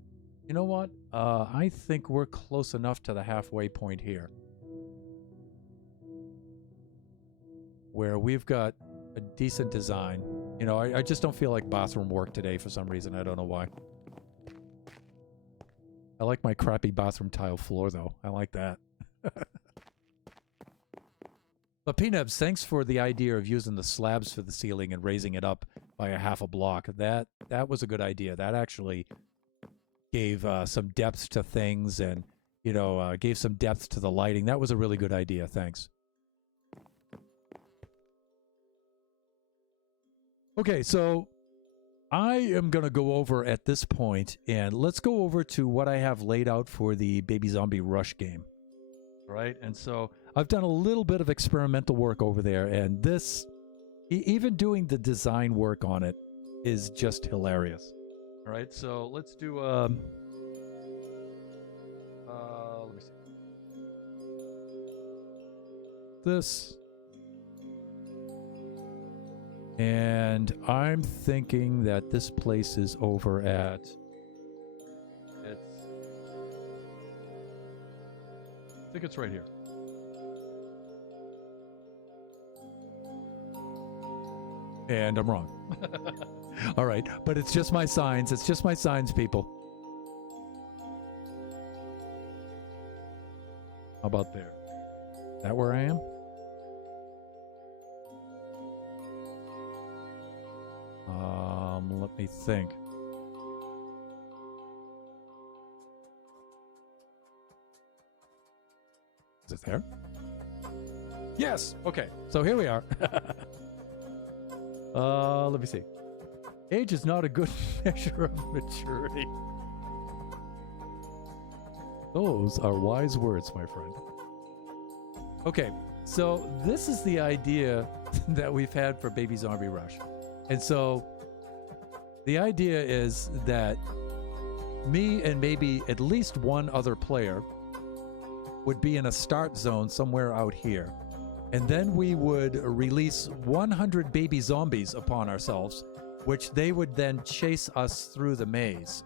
You know what? I think we're close enough to the halfway point here. Where we've got a decent design. You know, I just don't feel like bathroom work today for some reason. I don't know why. I like my crappy bathroom tile floor, though. I like that. But Peanuts, thanks for the idea of using the slabs for the ceiling and raising it up by a half a block. That was a good idea. That actually gave some depth to things, and gave some depth to the lighting. That was a really good idea. Thanks. Okay, so I am going to go over at this point, and let's go over to what I have laid out for the Baby Zombie Rush game. All right, and so I've done a little bit of experimental work over there, and this, even doing the design work on it, is just hilarious. All right, so let's do let me see. This. And I'm thinking that this place is over at... I think it's right here. And I'm wrong. All right, but it's just my signs. It's just my signs, people. How about there? Is that where I am? Let me think. Is it there? Yes. Okay. So here we are. Let me see. Age is not a good measure of maturity. Those are wise words, my friend. Okay. So this is the idea that we've had for Baby Zombie Rush. And so the idea is that me and maybe at least one other player would be in a start zone somewhere out here. And then we would release 100 baby zombies upon ourselves, which they would then chase us through the maze.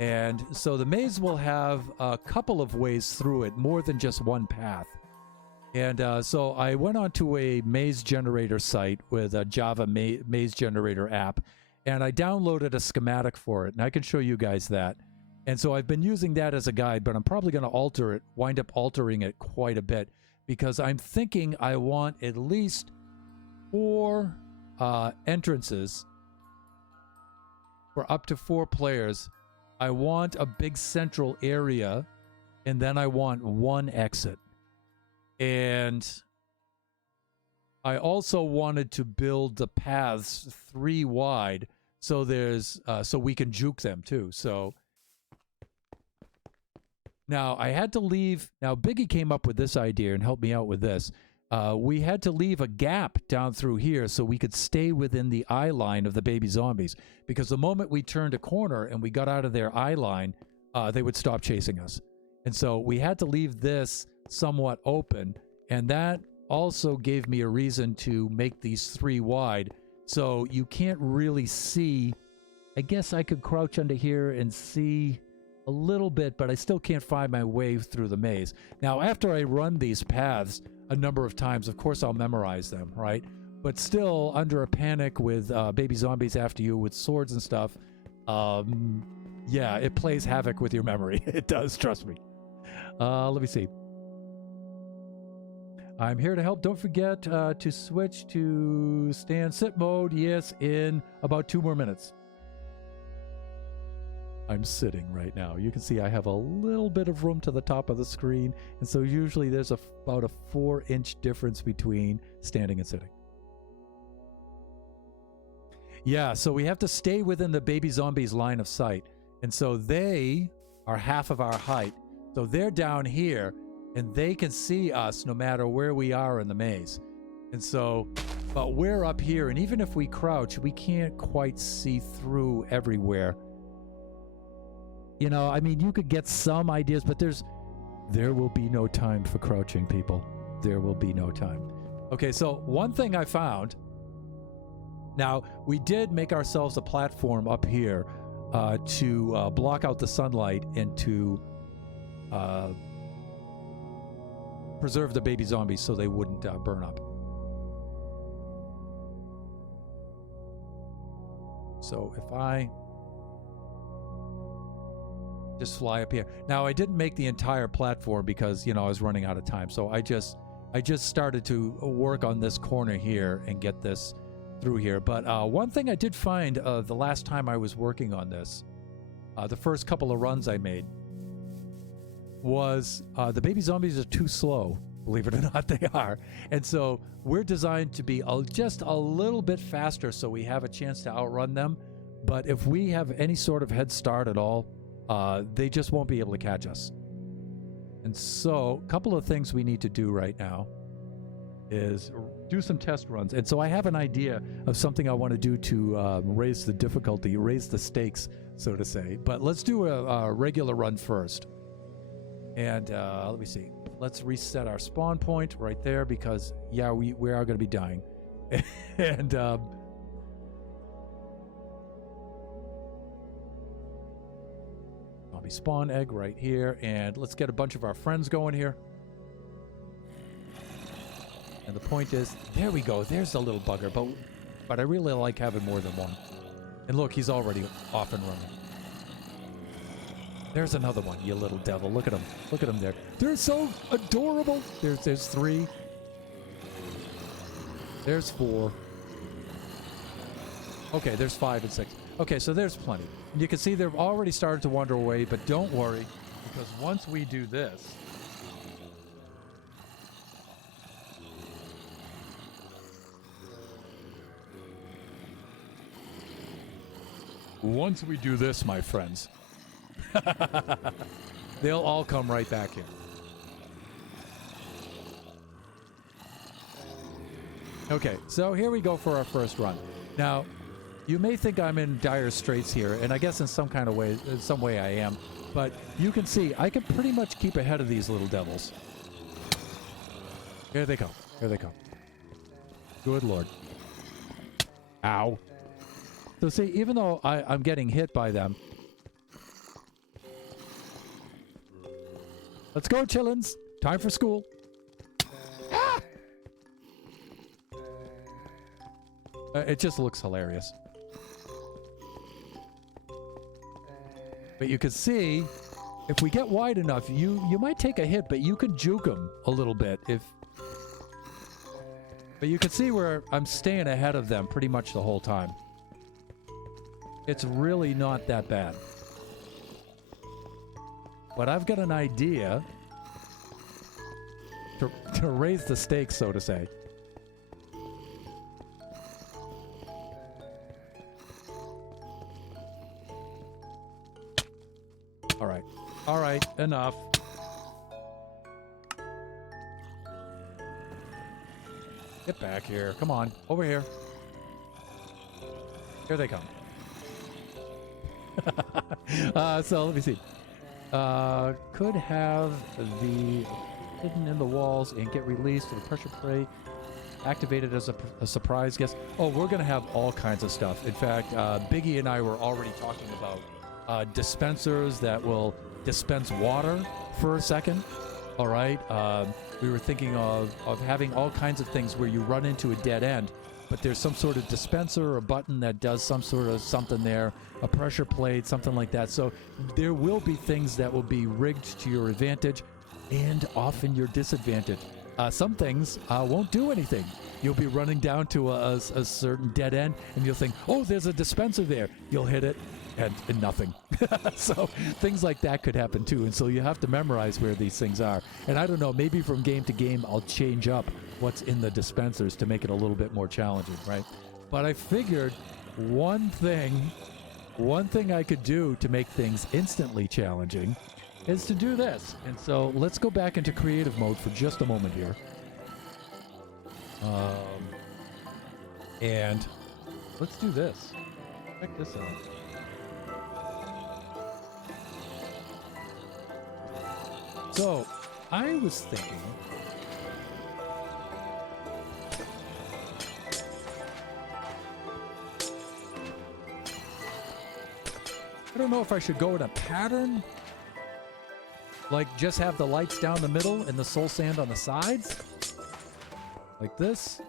And so the maze will have a couple of ways through it, more than just one path. And so I went onto a maze generator site with a Java maze generator app, and I downloaded a schematic for it, and I can show you guys that. And so I've been using that as a guide, but I'm probably going to wind up altering it quite a bit, because I'm thinking I want at least 4 entrances for up to 4 players. I want a big central area, and then I want 1 exit. And I also wanted to build the paths 3 wide, so there's so we can juke them too. So now I had to leave. Now Biggie came up with this idea and helped me out with this. We had to leave a gap down through here so we could stay within the eye line of the baby zombies, because the moment we turned a corner and we got out of their eye line, they would stop chasing us. And so we had to leave this somewhat open, and that also gave me a reason to make these 3 wide, so you can't really see. I guess I could crouch under here and see a little bit, but I still can't find my way through the maze. Now, after I run these paths a number of times, of course I'll memorize them, right? But still, under a panic with baby zombies after you with swords and stuff, yeah, it plays havoc with your memory. It does, trust me. Let me see. I'm here to help. Don't forget to switch to stand sit mode. Yes, in about 2 more minutes. I'm sitting right now. You can see I have a little bit of room to the top of the screen, and so usually there's about a 4-inch difference between standing and sitting. Yeah, so we have to stay within the baby zombies' line of sight, and so they are half of our height. So they're down here, and they can see us no matter where we are in the maze. And so, but we're up here, and even if we crouch, we can't quite see through everywhere. You know, I mean, you could get some ideas, but there will be no time for crouching, people. There will be no time. Okay, so one thing I found, now we did make ourselves a platform up here to block out the sunlight and to preserve the baby zombies so they wouldn't burn up. So if I just fly up here. Now, I didn't make the entire platform because, you know, I was running out of time. So I just started to work on this corner here and get this through here. But one thing I did find the last time I was working on this, the first couple of runs I made, was the baby zombies are too slow. Believe it or not, they are. And so we're designed to be just a little bit faster so we have a chance to outrun them. But if we have any sort of head start at all, they just won't be able to catch us. And so a couple of things we need to do right now is do some test runs. And so I have an idea of something I want to do to raise the difficulty, raise the stakes, so to say. But let's do a regular run first. And let me see. Let's reset our spawn point right there because, yeah, we are going to be dying. And I'll be spawn egg right here. And let's get a bunch of our friends going here. And the point is, there we go. There's the little bugger. But I really like having more than one. And look, he's already off and running. There's another one, you little devil. Look at him. Look at him there. They're so adorable. There's 3. There's 4. Okay, there's 5 and 6. Okay, so there's plenty. You can see they've already started to wander away, but don't worry, because once we do this, my friends, they'll all come right back in. Okay, so here we go for our first run. Now, you may think I'm in dire straits here, and I guess in some way I am, but you can see I can pretty much keep ahead of these little devils. Here they come. Here they come. Good Lord. Ow. So see, even though I'm getting hit by them, let's go, chillins. Time for school. Ah! It just looks hilarious. But you can see, if we get wide enough, you might take a hit, but you can juke them a little bit. But you can see where I'm staying ahead of them pretty much the whole time. It's really not that bad. But I've got an idea to raise the stakes, so to say. All right. All right, enough. Get back here. Come on, over here. Here they come. So let me see. Could have the hidden in the walls and get released to the pressure plate. Activated as a surprise guest. Oh, we're going to have all kinds of stuff. In fact, Biggie and I were already talking about dispensers that will dispense water for a second. All right. We were thinking of having all kinds of things where you run into a dead end, but there's some sort of dispenser or a button that does some sort of something there, a pressure plate, something like that. So there will be things that will be rigged to your advantage and often your disadvantage. Some things won't do anything. You'll be running down to a certain dead end and you'll think, oh, there's a dispenser there. You'll hit it and nothing. So things like that could happen too. And so you have to memorize where these things are. And I don't know, maybe from game to game, I'll change up what's in the dispensers to make it a little bit more challenging, right? But I figured one thing I could do to make things instantly challenging is to do this. And so let's go back into creative mode for just a moment here. And let's do this. Check this out. So I was thinking, I don't know if I should go in a pattern, like just have the lights down the middle and the soul sand on the sides, like this.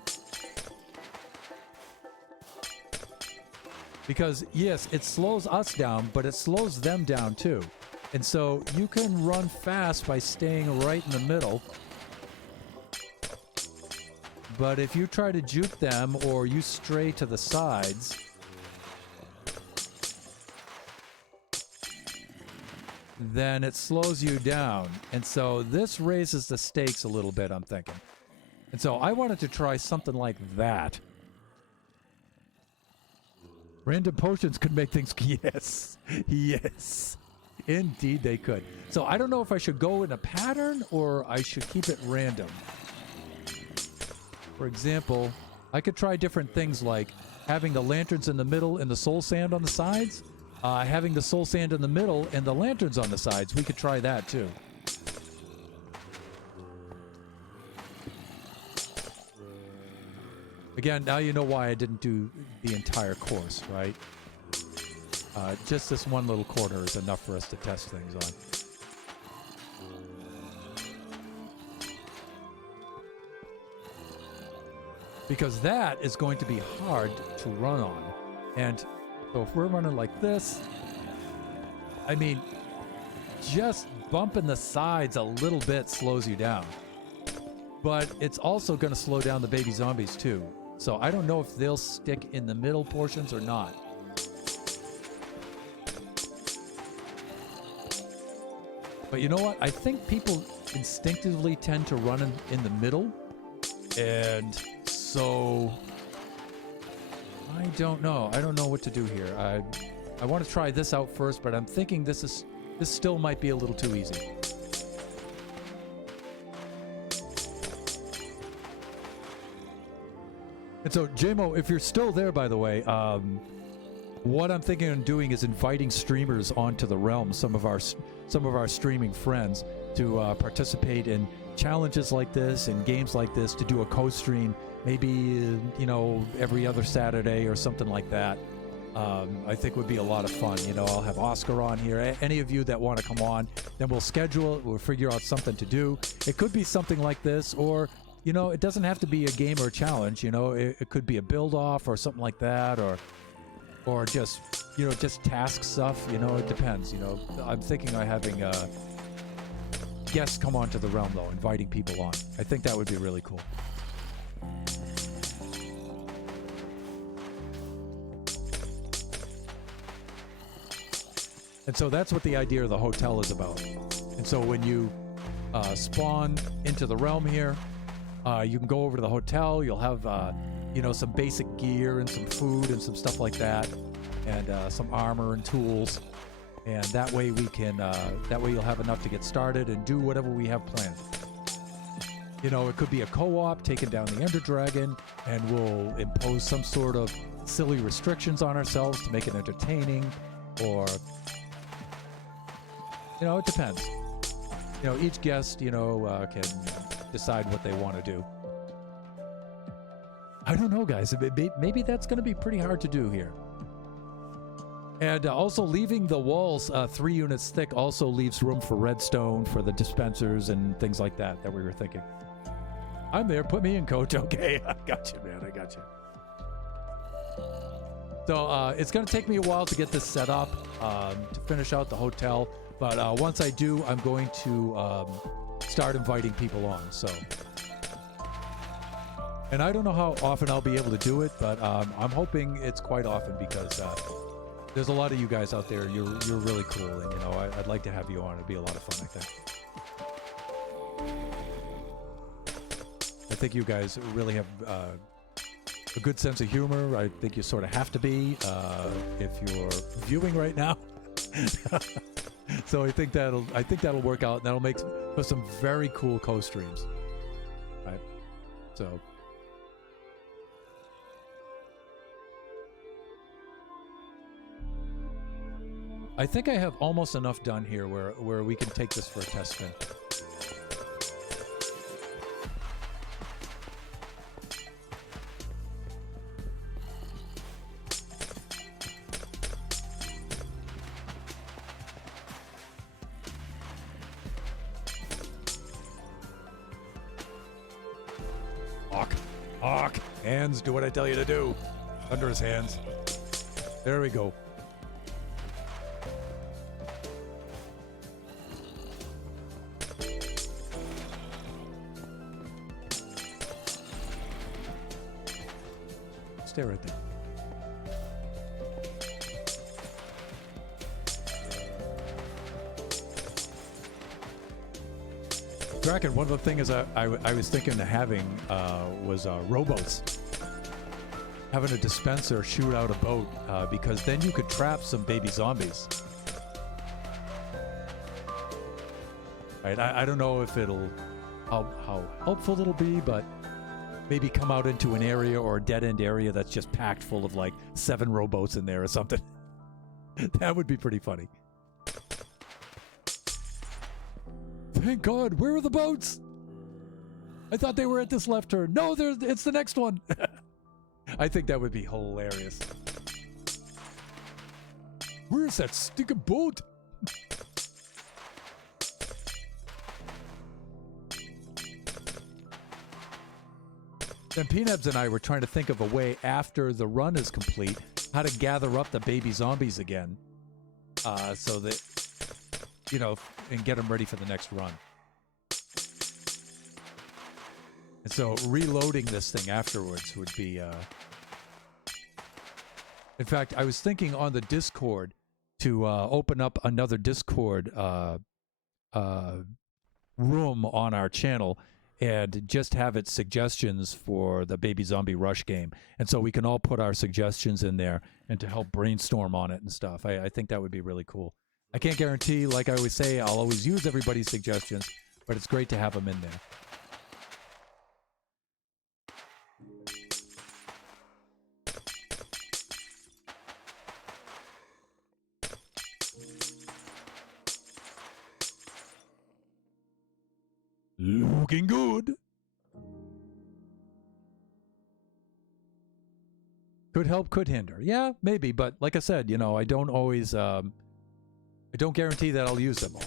Because yes, it slows us down, but it slows them down too. And so you can run fast by staying right in the middle. But if you try to juke them or you stray to the sides, then it slows you down. And so this raises the stakes a little bit, I'm thinking. And so I wanted to try something like that. Random potions could make things... Yes. Yes. Indeed they could. So I don't know if I should go in a pattern or I should keep it random. For example, I could try different things like having the lanterns in the middle and the soul sand on the sides. Having the soul sand in the middle and the lanterns on the sides. We could try that too. Again, now you know why I didn't do the entire course, right? Just this one little corner is enough for us to test things on. Because that is going to be hard to run on. And so if we're running like this, I mean, just bumping the sides a little bit slows you down. But it's also going to slow down the baby zombies too. So I don't know if they'll stick in the middle portions or not. But you know what? I think people instinctively tend to run in the middle. And so I don't know. I don't know what to do here. I want to try this out first, but I'm thinking this still might be a little too easy. And so, JMO, if you're still there, by the way, what I'm thinking of doing is inviting streamers onto the realm, some of our streaming friends, to participate in challenges like this and games like this, to do a co-stream, maybe every other Saturday or something like that. I think would be a lot of fun. I'll have Oscar on here. Any of you that want to come on, then we'll schedule it. We'll figure out something to do. It could be something like this, or it doesn't have to be a game or a challenge. It could be a build-off or something like that, or just just task stuff. It depends. I'm thinking of having guests come onto the realm, though, inviting people on. I think that would be really cool. And so that's what the idea of the hotel is about. And so when you spawn into the realm here, you can go over to the hotel. You'll have some basic gear and some food and some stuff like that, and some armor and tools. And that way you'll have enough to get started and do whatever we have planned. It could be a co-op, taking down the Ender Dragon, and we'll impose some sort of silly restrictions on ourselves to make it entertaining, or it depends. Each guest, can decide what they want to do. I don't know, guys. Maybe that's going to be pretty hard to do here. And also leaving the walls 3 units thick also leaves room for redstone, for the dispensers and things like that we were thinking. I'm there. Put me in, coach. Okay. I got you, man. I got you. So it's going to take me a while to get this set up, to finish out the hotel. But once I do, I'm going to start inviting people on. So, and I don't know how often I'll be able to do it, but I'm hoping it's quite often, because there's a lot of you guys out there. You're really cool, and I'd like to have you on. It'd be a lot of fun, I think. I think you guys really have a good sense of humor. I think you sort of have to be if you're viewing right now. So I think that'll work out, and that'll make for some very cool co-streams. Right? So I think I have almost enough done here where we can take this for a test spin. Hawk, hands, do what I tell you to do. Under his hands. There we go. there, right there. Draken, one of the things I was thinking of having was rowboats. Having a dispenser shoot out a boat, because then you could trap some baby zombies. Right? I don't know if how helpful it'll be, but maybe come out into an area or a dead-end area that's just packed full of like 7 rowboats in there or something. That would be pretty funny. Thank God, where are the boats? I thought they were at this left turn. No, it's the next one. I think that would be hilarious. Where's that stinking boat? Then Peanuts and I were trying to think of a way after the run is complete, how to gather up the baby zombies again, so that, you know, and get them ready for the next run. And so reloading this thing afterwards would be, in fact, I was thinking on the Discord to open up another Discord room on our channel and just have it suggestions for the Baby Zombie Rush game. And so we can all put our suggestions in there and to help brainstorm on it and stuff. I think that would be really cool. I can't guarantee, like I always say, I'll always use everybody's suggestions, but it's great to have them in there. Looking good. Could help, could hinder. Yeah, maybe, but like I said, you know, I don't always, I don't guarantee that I'll use them all.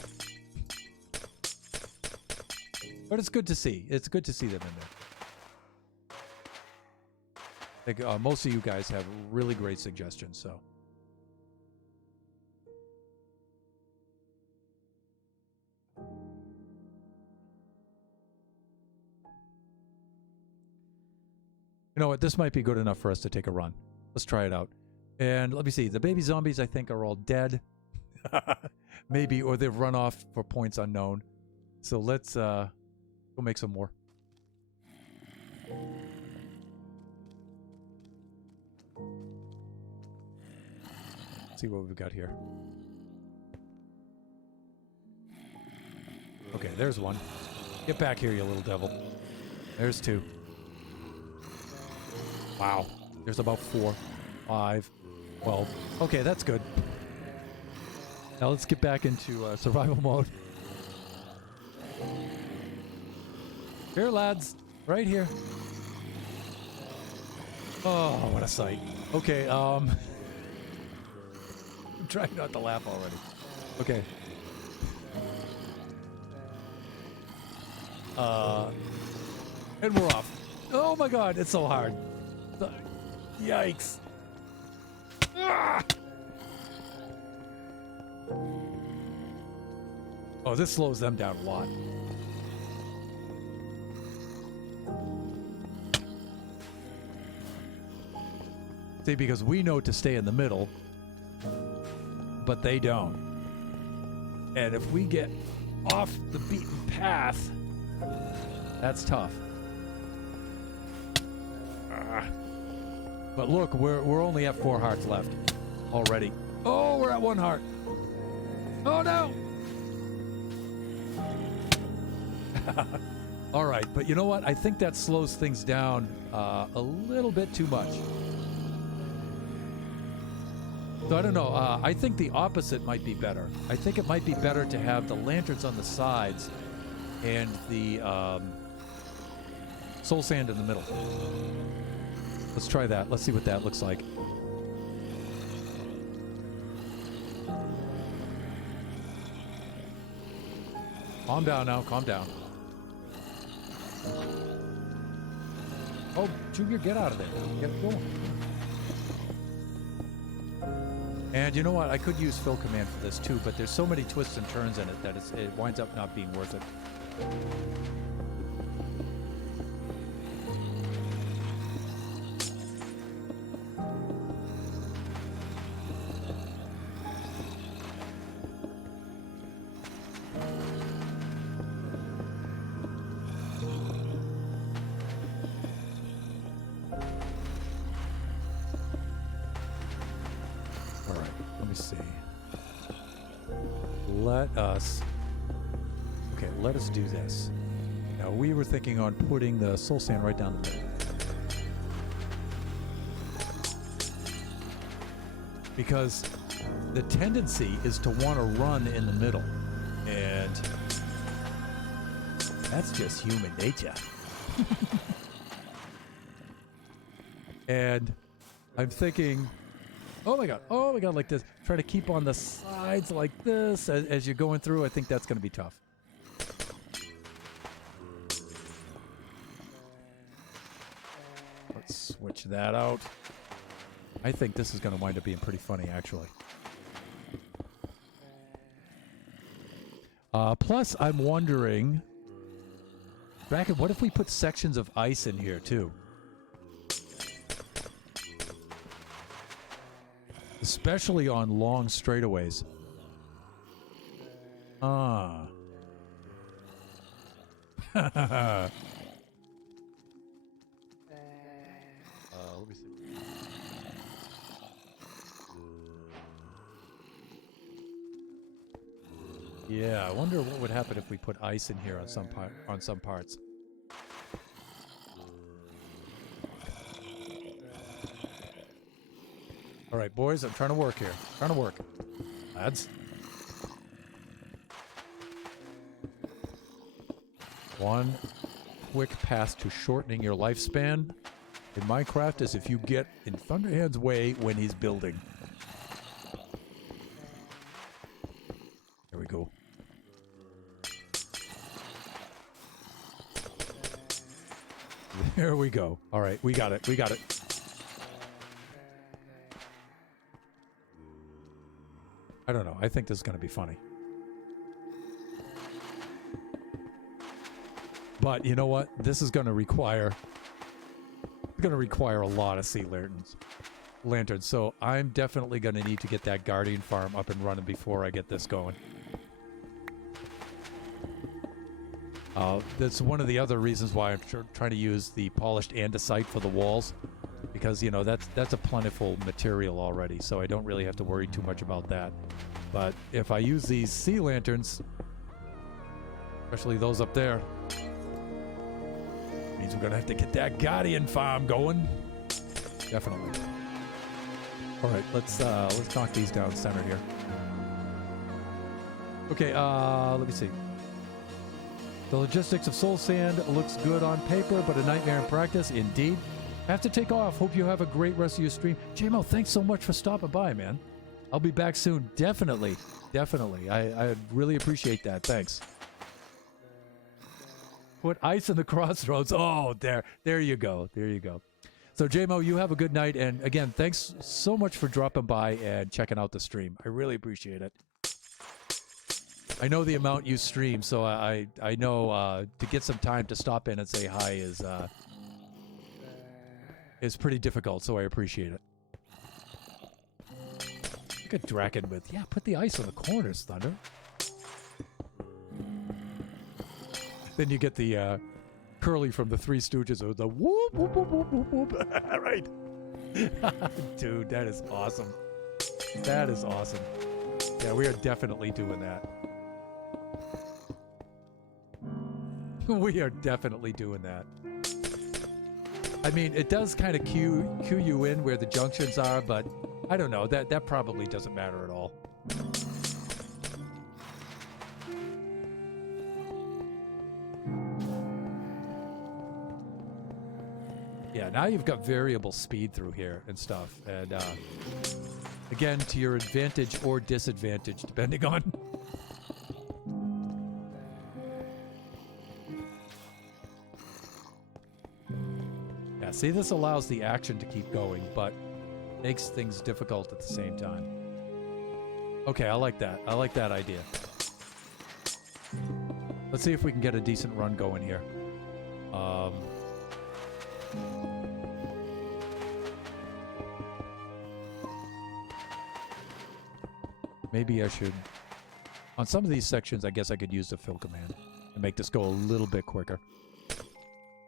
But it's good to see. It's good to see them in there. I think most of you guys have really great suggestions, so. You know what? This might be good enough for us to take a run. Let's try it out. And let me see. The baby zombies, I think, are all dead. Maybe, or they've run off for points unknown. So let's go make some more. Let's see what we've got here. Okay, there's one. Get back here, you little devil. There's 2. Wow. There's about 4, 5, 12. Okay, that's good. Now let's get back into survival mode. Here, lads. Right here. Oh, what a sight. Okay, I'm trying not to laugh already. Okay. And we're off. Oh my God, it's so hard. Yikes. Ah! Oh, this slows them down a lot. See, because we know to stay in the middle, but they don't. And if we get off the beaten path, that's tough. But look, we're only at 4 hearts left already. Oh, we're at 1 heart. Oh no! All right, but you know what? I think that slows things down a little bit too much. So I don't know. I think the opposite might be better. I think it might be better to have the lanterns on the sides and the soul sand in the middle. Let's try that. Let's see what that looks like. Calm down now. Calm down. Oh, Junior, get out of there. Get going. And you know what? I could use Fill Command for this too, but there's so many twists and turns in it that it winds up not being worth it. let us do this. Now, we were thinking on putting the soul sand right down the middle. Because the tendency is to want to run in the middle. And that's just human nature. And I'm thinking, oh my god, like this. Try to keep on the sides like this as you're going through. I think that's going to be tough. Let's switch that out. I think this is going to wind up being pretty funny, actually. Plus, I'm wondering, what if we put sections of ice in here, too? Especially on long straightaways. Ah. Let me see. Yeah, I wonder what would happen if we put ice in here on some parts. All right, boys, I'm trying to work here. Lads. One quick path to shortening your lifespan in Minecraft is if you get in Thunderhand's way when he's building. There we go. There we go. All right, we got it. I don't know. I think this is going to be funny. But you know what? This is going to require a lot of sea lanterns. So I'm definitely going to need to get that Guardian farm up and running before I get this going. That's one of the other reasons why I'm trying to use the polished andesite for the walls, because, you know, that's a plentiful material already, so I don't really have to worry too much about that. But if I use these sea lanterns, especially those up there, means we're gonna have to get that Guardian farm going. Definitely. All right, let's knock these down center here. Okay, let me see. The logistics of soul sand looks good on paper, but a nightmare in practice, indeed. I have to take off. Hope you have a great rest of your stream. JMO, thanks so much for stopping by, man. I'll be back soon. Definitely. I really appreciate that. Thanks. Put ice in the crossroads. Oh, there you go. So, JMO, you have a good night. And again, thanks so much for dropping by and checking out the stream. I really appreciate it. I know the amount you stream, so I know to get some time to stop in and say hi is pretty difficult, so I appreciate it. Look at Draken with, yeah, put the ice on the corners, Thunder. Then you get the Curly from the Three Stooges, or the whoop, whoop, whoop, whoop, whoop, whoop. Right. Dude, that is awesome. That is awesome. Yeah, we are definitely doing that. We are definitely doing that. I mean, it does kind of cue you in where the junctions are, but I don't know. That probably doesn't matter at all. Yeah, now you've got variable speed through here and stuff. And again, to your advantage or disadvantage, depending on... See, this allows the action to keep going, but makes things difficult at the same time. Okay, I like that. I like that idea. Let's see if we can get a decent run going here. Maybe I should... On some of these sections, I guess I could use the fill command and make this go a little bit quicker.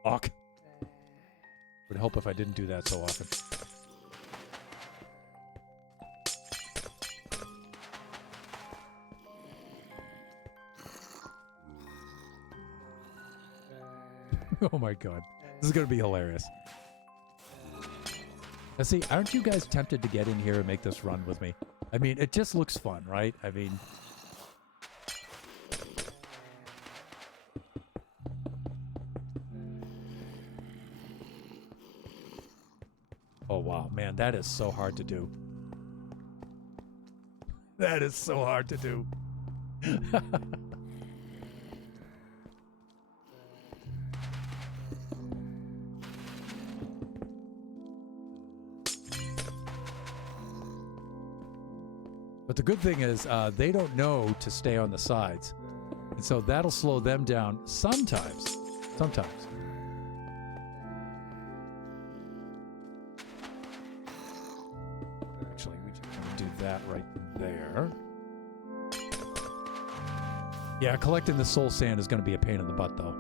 Awk. Would help if I didn't do that so often. Oh my god. This is going to be hilarious. Now see, aren't you guys tempted to get in here and make this run with me? I mean, it just looks fun, right? I mean... Oh wow, man, that is so hard to do. That is so hard to do. But the good thing is they don't know to stay on the sides. And so that'll slow them down sometimes. Sometimes. Actually, we just want to do that right there. Yeah, collecting the soul sand is going to be a pain in the butt, though.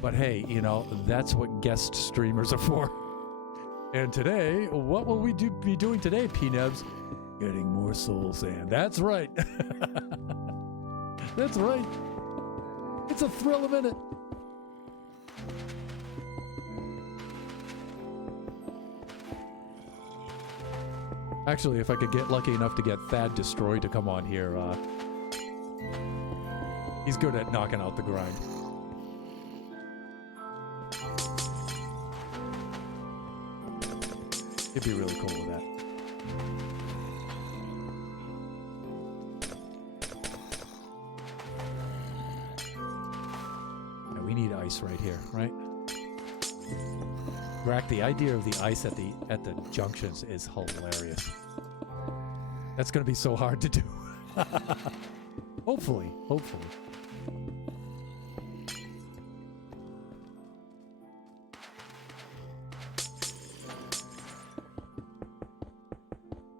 But hey, you know, that's what guest streamers are for. And today, what will we be doing today, P-Nebs? Getting more soul sand. That's right. That's right. It's a thrill a minute. Actually, if I could get lucky enough to get Thad Destroy to come on here, he's good at knocking out the grind. He'd be really cool with that. Now we need ice right here, right? Rack, the idea of the ice at the junctions is hilarious. That's going to be so hard to do. Hopefully.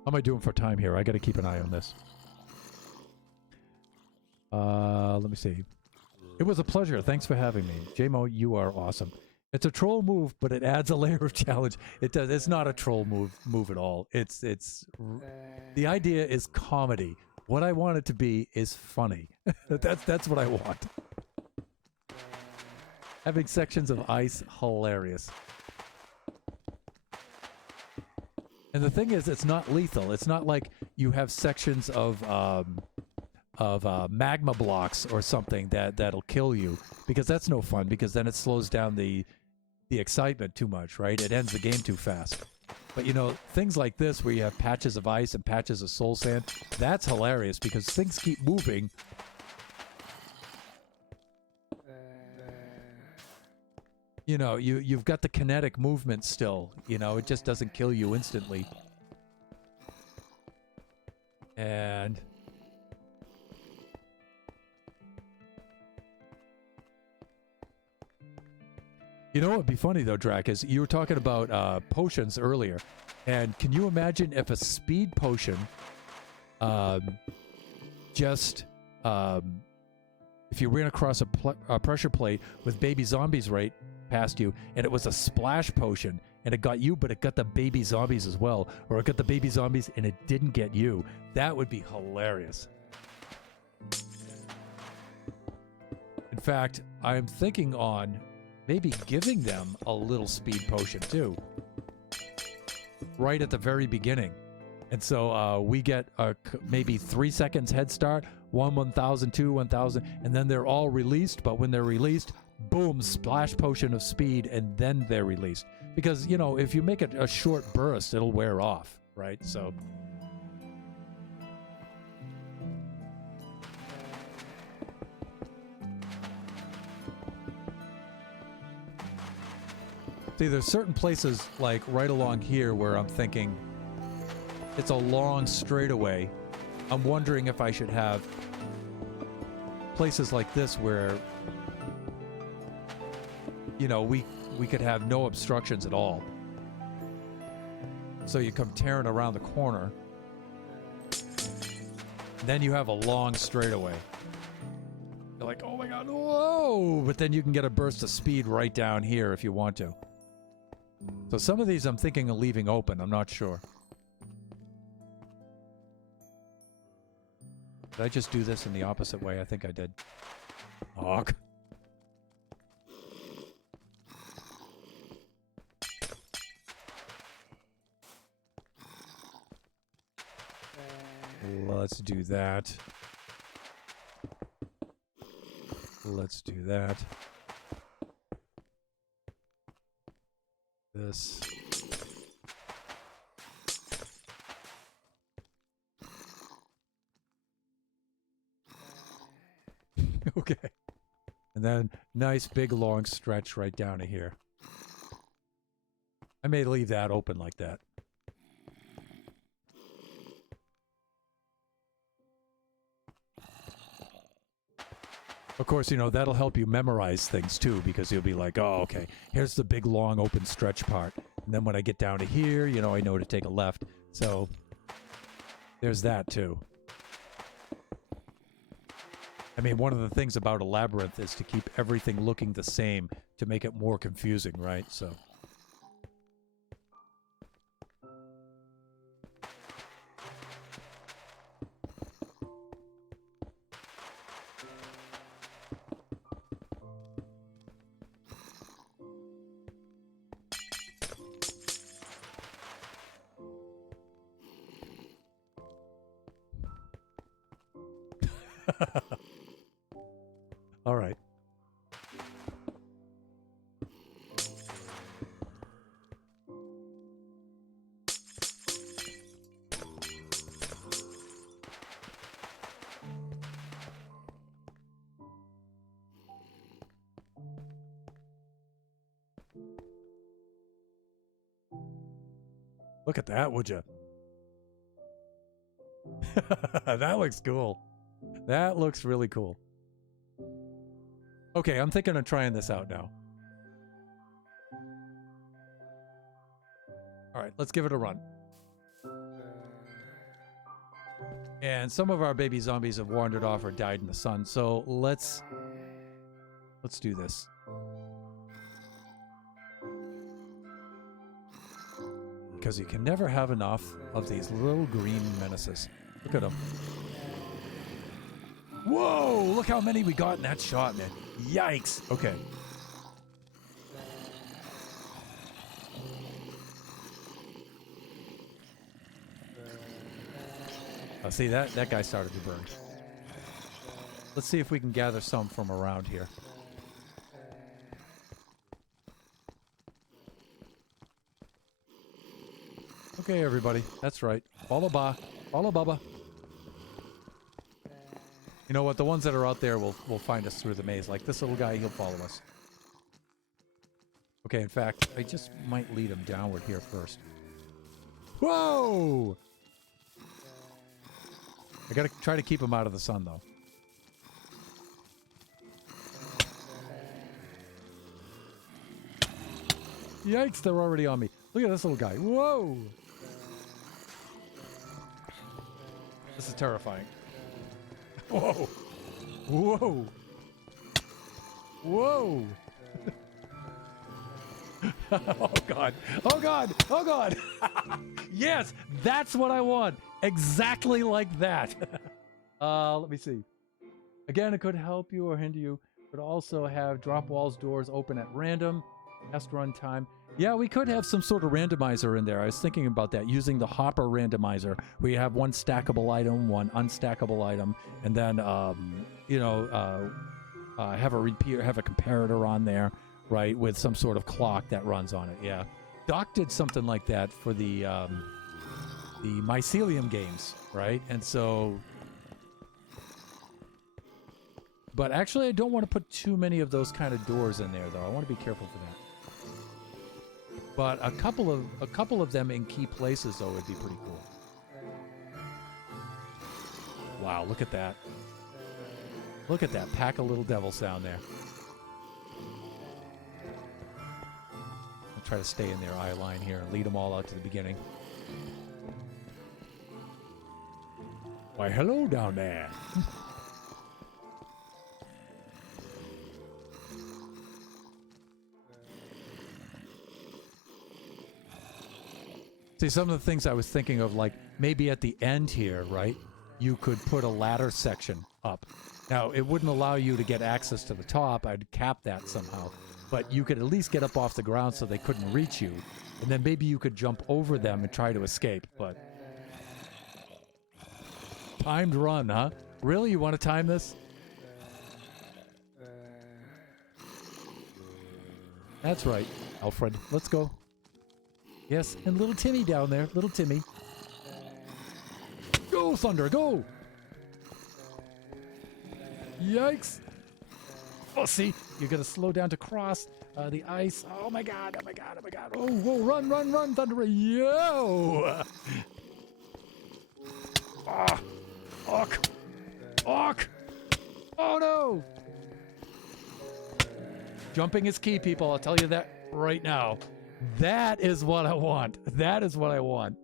How am I doing for time here? I got to keep an eye on this. Let me see. It was a pleasure. Thanks for having me. JMO, you are awesome. It's a troll move, but it adds a layer of challenge. It does. It's not a troll move at all. It's the idea is comedy. What I want it to be is funny. That's what I want. Having sections of ice, hilarious. And the thing is, it's not lethal. It's not like you have sections of magma blocks or something that'll kill you, because that's no fun, because then it slows down the excitement too much, right? It ends the game too fast. But you know, things like this where you have patches of ice and patches of soul sand, that's hilarious because things keep moving. You know, you've got the kinetic movement still, you know, it just doesn't kill you instantly. And you know what would be funny though, Drac, is you were talking about potions earlier, and can you imagine if a speed potion if you ran across a pressure plate with baby zombies right past you, and it was a splash potion, and it got you, but it got the baby zombies as well, or it got the baby zombies and it didn't get you. That would be hilarious. In fact, I'm thinking on maybe giving them a little speed potion too, right at the very beginning. And so we get maybe 3 seconds head start, 1,000, 2, 1,000, and then they're all released. But when they're released, boom, splash potion of speed, and then they're released. Because, you know, if you make it a short burst, it'll wear off, right? So see, there's certain places like right along here where I'm thinking it's a long straightaway. I'm wondering if I should have places like this where, you know, we could have no obstructions at all. So you come tearing around the corner, then you have a long straightaway. You're like, oh my god, whoa! But then you can get a burst of speed right down here if you want to. So some of these I'm thinking of leaving open. I'm not sure. Did I just do this in the opposite way? I think I did. Hog. let's do that. Let's do that. This. Okay. And then nice big long stretch right down to here. I may leave that open like that. Of course, you know, that'll help you memorize things too, because you'll be like, oh, okay, here's the big long open stretch part. And then when I get down to here, you know, I know to take a left. So there's that too. I mean, one of the things about a labyrinth is to keep everything looking the same to make it more confusing, right? So. All right. Look at that, would you? That looks cool. That looks really cool. Okay, I'm thinking of trying this out now. All right, let's give it a run. And some of our baby zombies have wandered off or died in the sun, so let's do this. Because you can never have enough of these little green menaces. Look at them. Whoa! Look how many we got in that shot, man. Yikes. Okay. Oh, see, that guy started to burn. Let's see if we can gather some from around here. Okay, everybody. That's right. Follow Ba. Follow Bubba. You know what? The ones that are out there will find us through the maze. Like this little guy, he'll follow us. Okay, in fact, I just might lead him downward here first. Whoa! I gotta try to keep him out of the sun, though. Yikes, they're already on me. Look at this little guy. Whoa! This is terrifying. Whoa! Whoa! Whoa! Oh God! Oh God! Oh God! Yes, that's what I want. Exactly like that. Let me see. Again, it could help you or hinder you. Could also have drop walls doors open at random. Test run time. Yeah, we could have some sort of randomizer in there. I was thinking about that, using the hopper randomizer, where you have one stackable item, one unstackable item, and then have a repeater, have a comparator on there, right, with some sort of clock that runs on it. Yeah, Doc did something like that for the Mycelium games, right? And so, but actually, I don't want to put too many of those kind of doors in there, though. I want to be careful for that. But a couple of them in key places, though, would be pretty cool. Wow, look at that. Look at that pack of little devil sound there. I'll try to stay in their eye line here and lead them all out to the beginning. Why, hello down there. See, some of the things I was thinking of, like, maybe at the end here, right, you could put a ladder section up. Now, it wouldn't allow you to get access to the top. I'd cap that somehow. But you could at least get up off the ground so they couldn't reach you. And then maybe you could jump over them and try to escape, but... Timed run, huh? Really? You want to time this? That's right, Alfred. Let's go. Yes, and little Timmy down there. Little Timmy. Go, Thunder, go! Yikes! Oh, see? You gotta slow down to cross the ice. Oh my god, oh my god, oh my god. Oh, whoa, run, run, run, Thunder. Yo! Ah! Awk! Awk! Oh no! Jumping is key, people. I'll tell you that right now. That is what I want. That is what I want.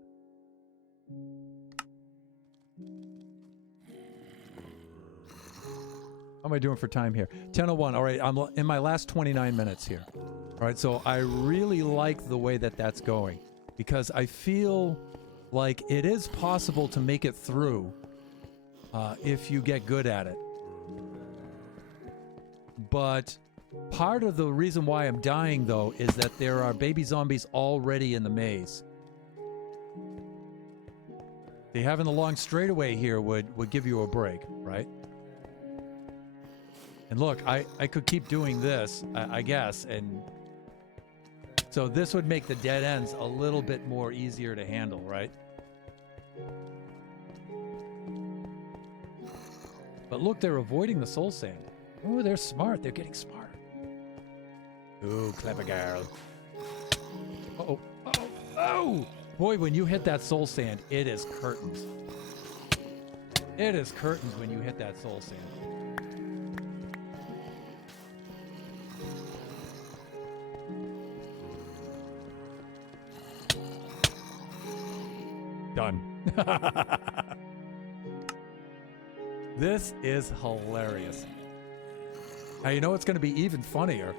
How am I doing for time here? 10:01. All right, I'm in my last 29 minutes here. All right, so I really like the way that that's going because I feel like it is possible to make it through if you get good at it. But part of the reason why I'm dying, though, is that there are baby zombies already in the maze. The having the long straightaway here would give you a break, right? And look, I could keep doing this, I guess, and so this would make the dead ends a little bit more easier to handle, right? But look, they're avoiding the soul sand. Ooh, they're smart. They're getting smart. Ooh, clever girl. Uh-oh. Uh-oh. Oh! Boy, when you hit that soul sand, it is curtains. It is curtains when you hit that soul sand. Done. This is hilarious. Now, you know what's going to be even funnier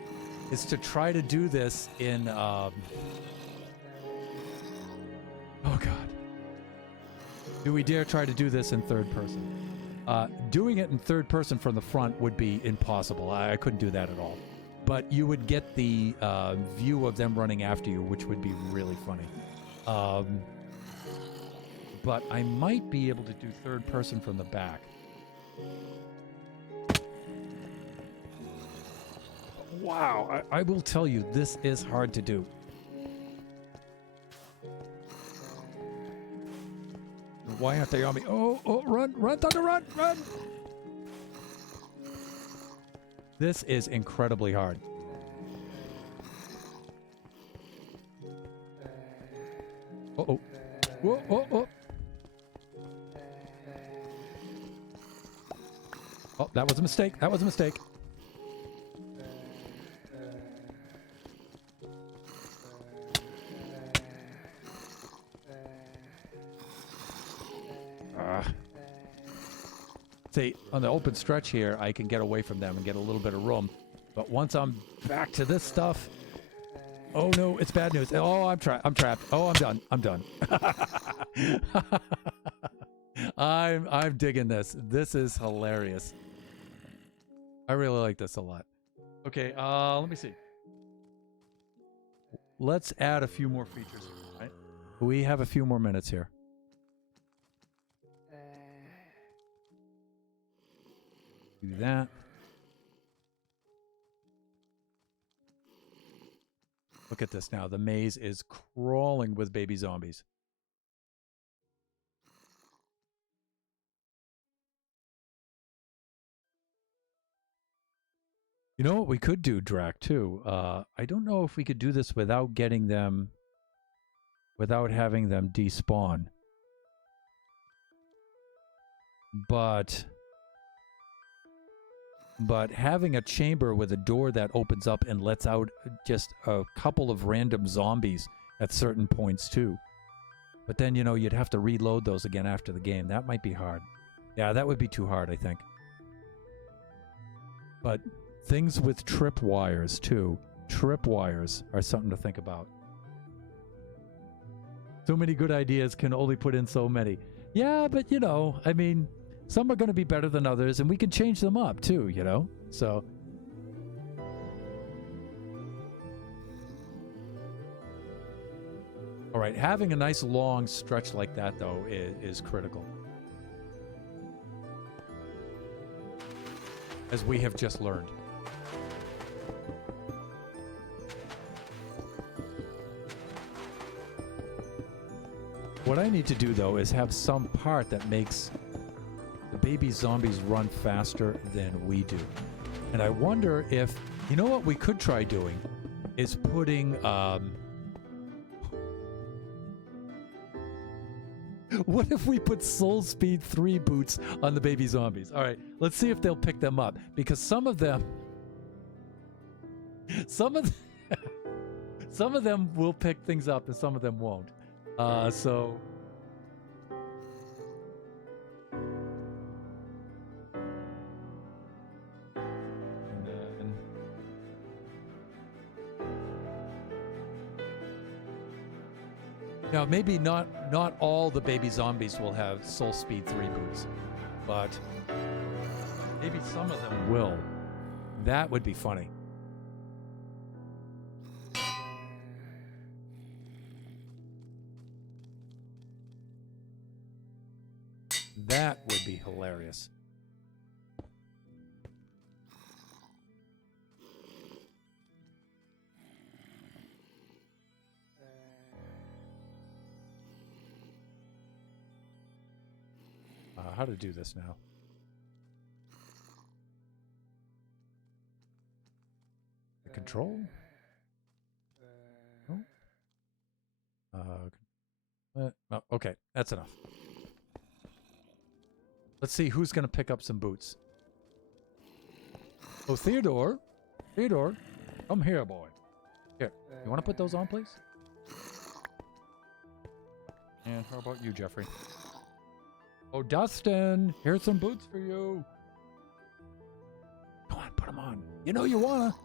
is to try to do this in, oh God. Do we dare try to do this in third person? Doing it in third person from the front would be impossible. I couldn't do that at all. But you would get the view of them running after you, which would be really funny. But I might be able to do third person from the back. Wow, I will tell you, this is hard to do. Why aren't they on me? Oh, run, run, Thunder, run, run! This is incredibly hard. Uh-oh. Whoa, oh, oh. Oh, that was a mistake. That was a mistake. See, on the open stretch here, I can get away from them and get a little bit of room. But once I'm back to this stuff, oh no, it's bad news. Oh, I'm trapped. Oh, I'm done. I'm done. I'm digging this. This is hilarious. I really like this a lot. Okay, let me see. Let's add a few more features here, right? We have a few more minutes here. Do that. Look at this now. The maze is crawling with baby zombies. You know what we could do, Drac, too? I don't know if we could do this without getting them, without having them despawn. But having a chamber with a door that opens up and lets out just a couple of random zombies at certain points, too. But then, you know, you'd have to reload those again after the game. That might be hard. Yeah, that would be too hard, I think. But things with trip wires, too. Trip wires are something to think about. So many good ideas, can only put in so many. Yeah, but, you know, I mean, some are going to be better than others, and we can change them up, too, you know? So... All right, having a nice long stretch like that, though, is critical. as we have just learned. What I need to do, though, is have some part that makes the baby zombies run faster than we do. And I wonder if, you know what we could try doing is putting, what if we put Soul Speed 3 boots on the baby zombies? All right, let's see if they'll pick them up, because some of them will pick things up and some of them won't. So and then now maybe not all the baby zombies will have Soul Speed 3 boots, but maybe some of them will. That would be funny. That would be hilarious. How to do this now? The control? No? Okay, that's enough. Let's see who's going to pick up some boots. Oh, Theodore. Theodore, come here, boy. Here, you want to put those on, please? And how about you, Jeffrey? Oh, Dustin, here's some boots for you. Come on, put them on. You know you wanna.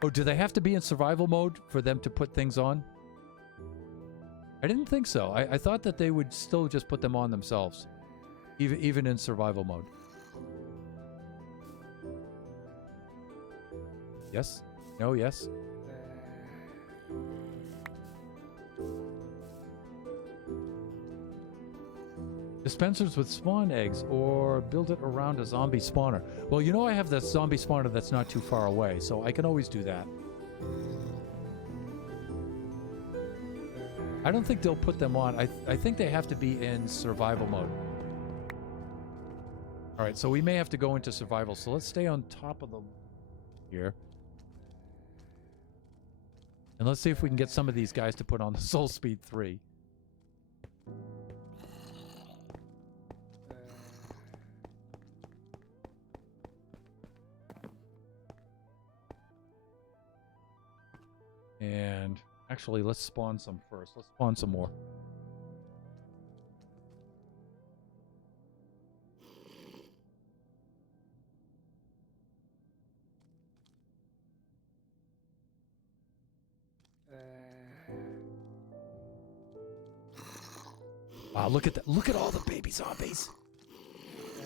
Oh, do they have to be in survival mode for them to put things on? I didn't think so. I thought that they would still just put them on themselves, even in survival mode. Yes? No, yes? Dispensers with spawn eggs, or build it around a zombie spawner. Well, you know I have the zombie spawner that's not too far away, so I can always do that. I don't think they'll put them on. I think they have to be in survival mode. Alright, so we may have to go into survival, so let's stay on top of the... here. And let's see if we can get some of these guys to put on the Soul Speed 3. And actually, let's spawn some first. Let's spawn some more. Wow, look at that. Look at all the baby zombies.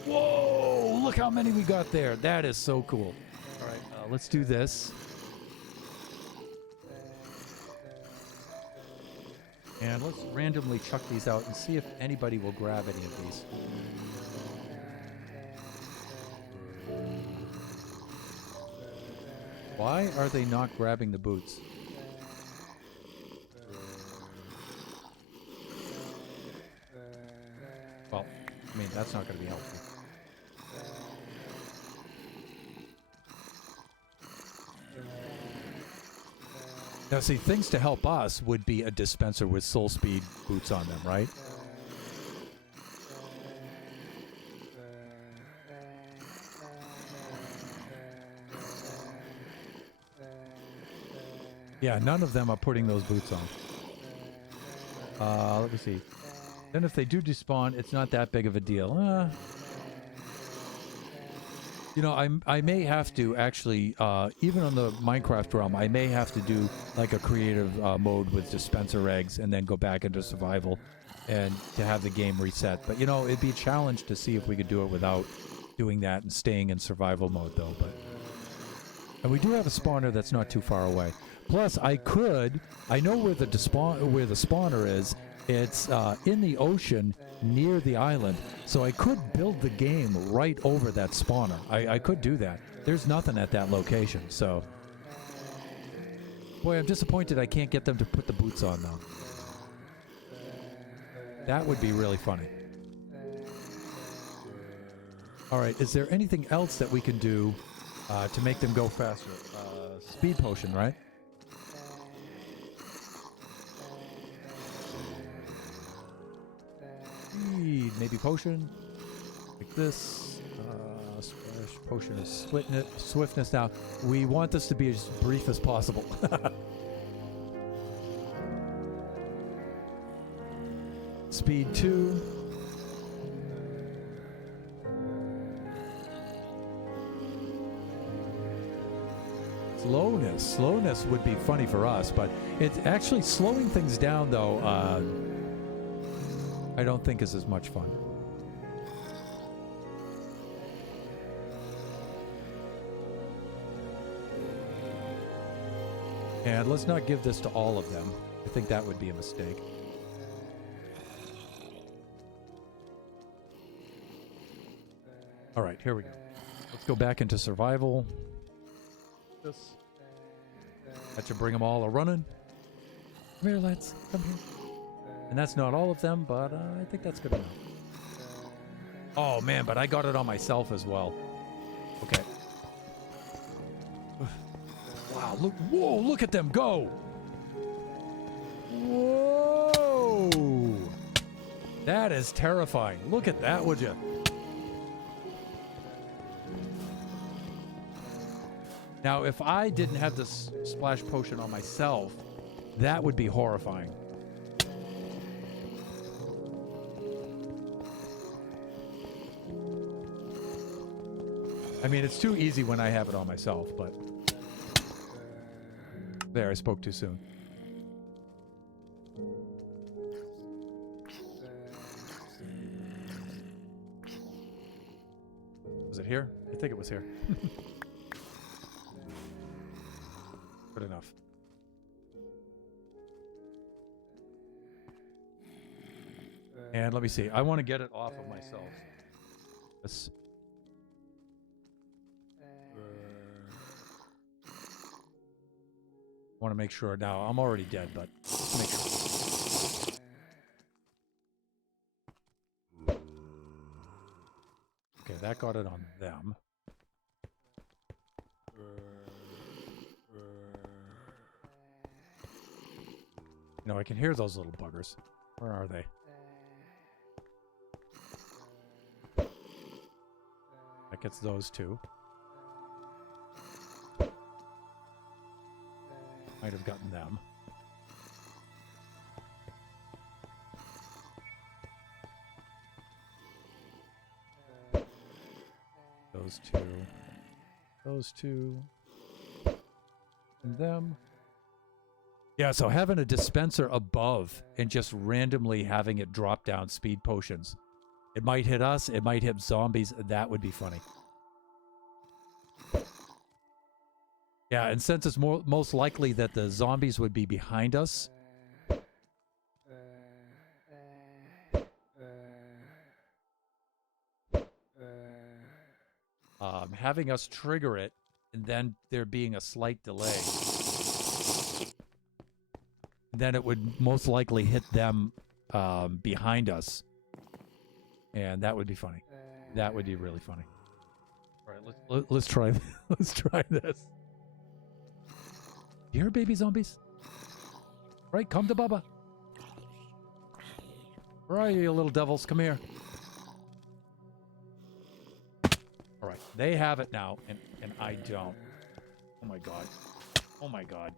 Whoa, look how many we got there. That is so cool. All right, let's do this. And let's randomly chuck these out and see if anybody will grab any of these. Why are they not grabbing the boots? Well, I mean, that's not going to be helpful. Now, see, things to help us would be a dispenser with Soul Speed boots on them, right? Yeah, none of them are putting those boots on. Let me see. Then if they do despawn, it's not that big of a deal. You know, I may have to actually, even on the Minecraft realm, I may have to do like a creative mode with dispenser eggs and then go back into survival and to have the game reset. But, you know, it'd be a challenge to see if we could do it without doing that and staying in survival mode, though. And we do have a spawner that's not too far away. Plus, I know where the spawner is. It's in the ocean near the island, so I could build the game right over that spawner. I could do that. There's nothing at that location, so... Boy, I'm disappointed I can't get them to put the boots on, though. That would be really funny. Alright, is there anything else that we can do to make them go faster? Speed potion, right? Speed, maybe potion. Like this. Splash potion is swiftness. Now, we want this to be as brief as possible. Speed 2. Slowness would be funny for us, but it's actually slowing things down, though, I don't think is as much fun. And let's not give this to all of them. I think that would be a mistake. All right, here we go. Let's go back into survival. That should bring them all a-running. Come here, lads. Come here. And that's not all of them, but I think that's good enough. Oh, man, but I got it on myself as well. Okay. Wow, look. Whoa, look at them go. Whoa. That is terrifying. Look at that, would you? Now, if I didn't have this splash potion on myself, that would be horrifying. I mean, it's too easy when I have it on myself, but... There, I spoke too soon. Was it here? I think it was here. Good enough. And let me see. I want to get it off of myself. This. I want to make sure. Now, I'm already dead, but let's make sure. Okay, that got it on them. No, I can hear those little buggers. Where are they? That gets those two. Might have gotten them. Those two. Those two. And them. Yeah, so having a dispenser above and just randomly having it drop down speed potions. It might hit us, it might hit zombies. That would be funny. Yeah, and since it's most likely that the zombies would be behind us, having us trigger it and then there being a slight delay, then it would most likely hit them behind us, and that would be funny. That would be really funny. All right, let's try. Let's try this. You hear baby zombies? Right, come to Bubba. Where are you, you little devils? Come here. All right, they have it now, and I don't. Oh my god. Oh my god.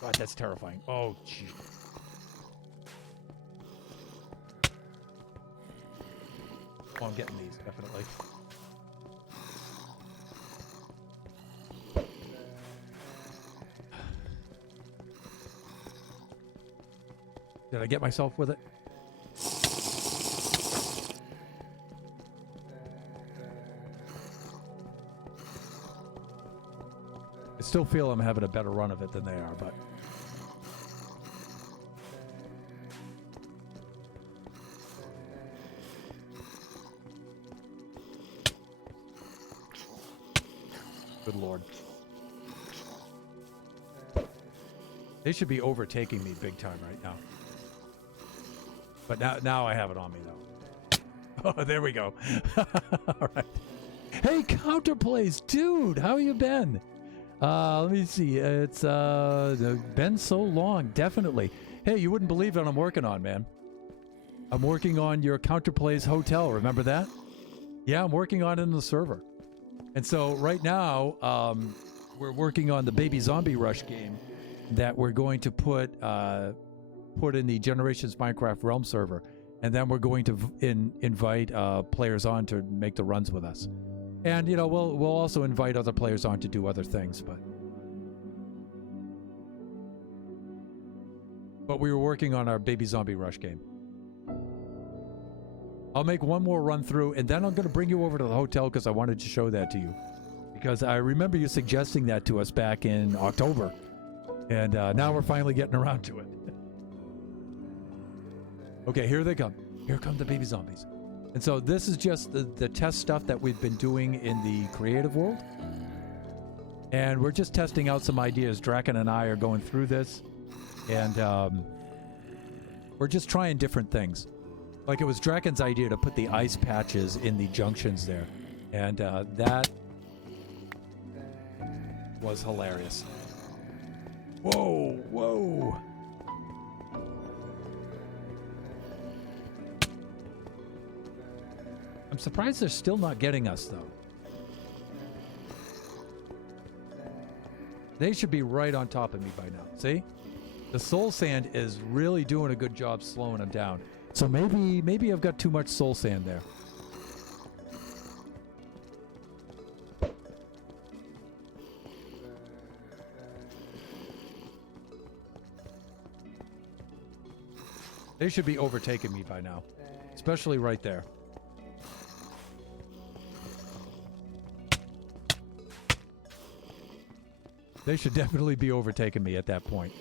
God, that's terrifying. Oh, gee. Oh, I'm getting these, definitely. Did I get myself with it? I still feel I'm having a better run of it than they are, but... Good Lord. They should be overtaking me big time right now. But now I have it on me, though. Oh, there we go. All right. Hey, Counterplays, dude, how you been? Let me see. It's been so long, definitely. Hey, you wouldn't believe what I'm working on, man. I'm working on your Counterplays Hotel. Remember that? Yeah, I'm working on it in the server. And so right now, we're working on the Baby Zombie Rush game that we're going to put in the Generations Minecraft Realm server, and then we're going to invite players on to make the runs with us. And you know, we'll also invite other players on to do other things, but we were working on our Baby Zombie Rush game. I'll make one more run through, and then I'm going to bring you over to the hotel because I wanted to show that to you, because I remember you suggesting that to us back in October. And now we're finally getting around to it. Okay, here they come. Here come the baby zombies. And so this is just the test stuff that we've been doing in the creative world. And we're just testing out some ideas. Draken and I are going through this. And we're just trying different things. Like, it was Draken's idea to put the ice patches in the junctions there. And that was hilarious. Whoa, whoa. I'm surprised they're still not getting us, though. They should be right on top of me by now. See? The soul sand is really doing a good job slowing them down. So maybe I've got too much soul sand there. They should be overtaking me by now, especially right there. They should definitely be overtaking me at that point.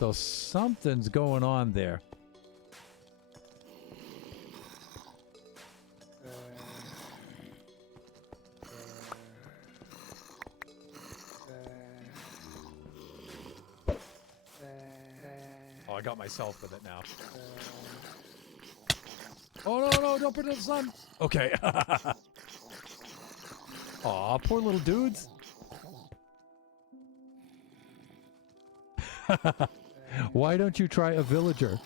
So something's going on there. Oh, I got myself with it now. Oh, no, don't put it in the sun. Okay. Aw, poor little dudes. Why don't you try a villager?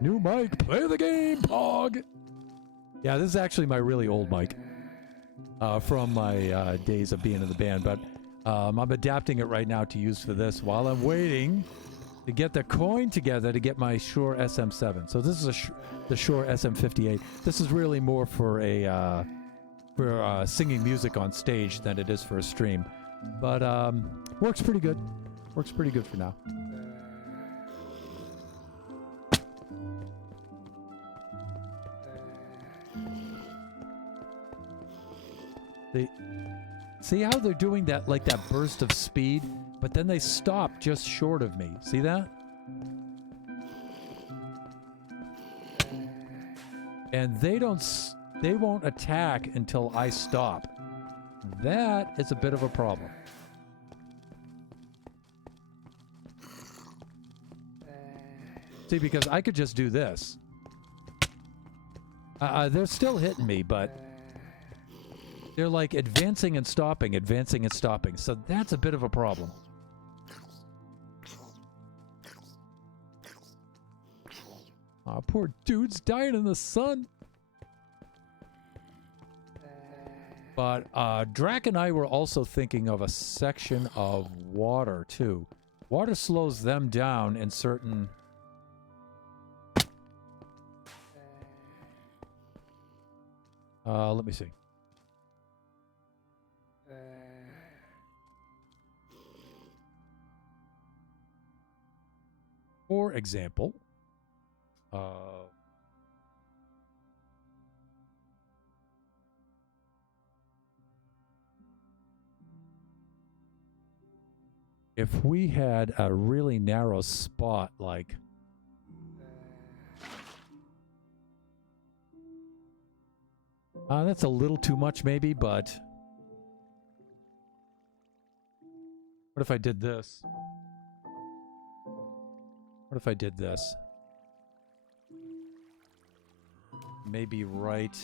New mic, play the game, Pog. Yeah, this is actually my really old mic from my days of being in the band, but I'm adapting it right now to use for this while I'm waiting to get the coin together to get my Shure SM7. So this is the Shure SM58. This is really more for a singing music on stage than it is for a stream, but works pretty good. Works pretty good for now. See how they're doing that, like that burst of speed, but then they stop just short of me. See that? And they won't attack until I stop. That is a bit of a problem. See, because I could just do this. They're still hitting me, but they're like advancing and stopping, advancing and stopping. So that's a bit of a problem. Aw, poor dude's dying in the sun. But Drac and I were also thinking of a section of water, too. Water slows them down in certain... let me see. For example, if we had a really narrow spot, like That's a little too much maybe, but what if I did this? What if I did this? Maybe right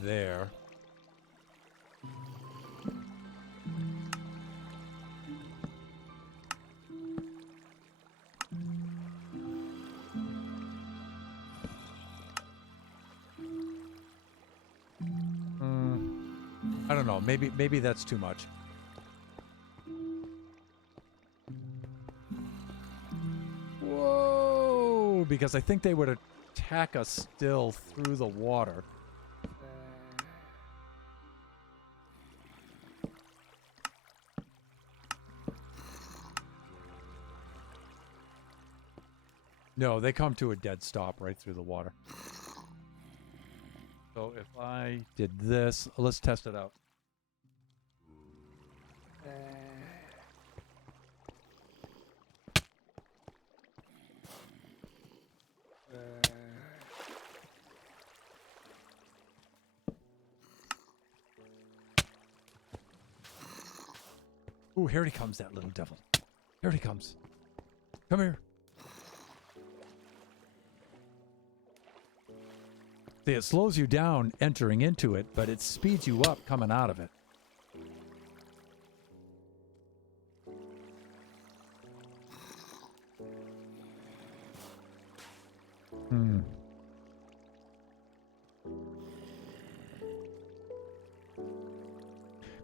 there. I don't know. Maybe that's too much. Whoa! Because I think they would attack us still through the water. No, they come to a dead stop right through the water. So if I did this, let's test it out. Ooh, here he comes, that little devil. Here he comes. Come here. See, it slows you down entering into it, but it speeds you up coming out of it.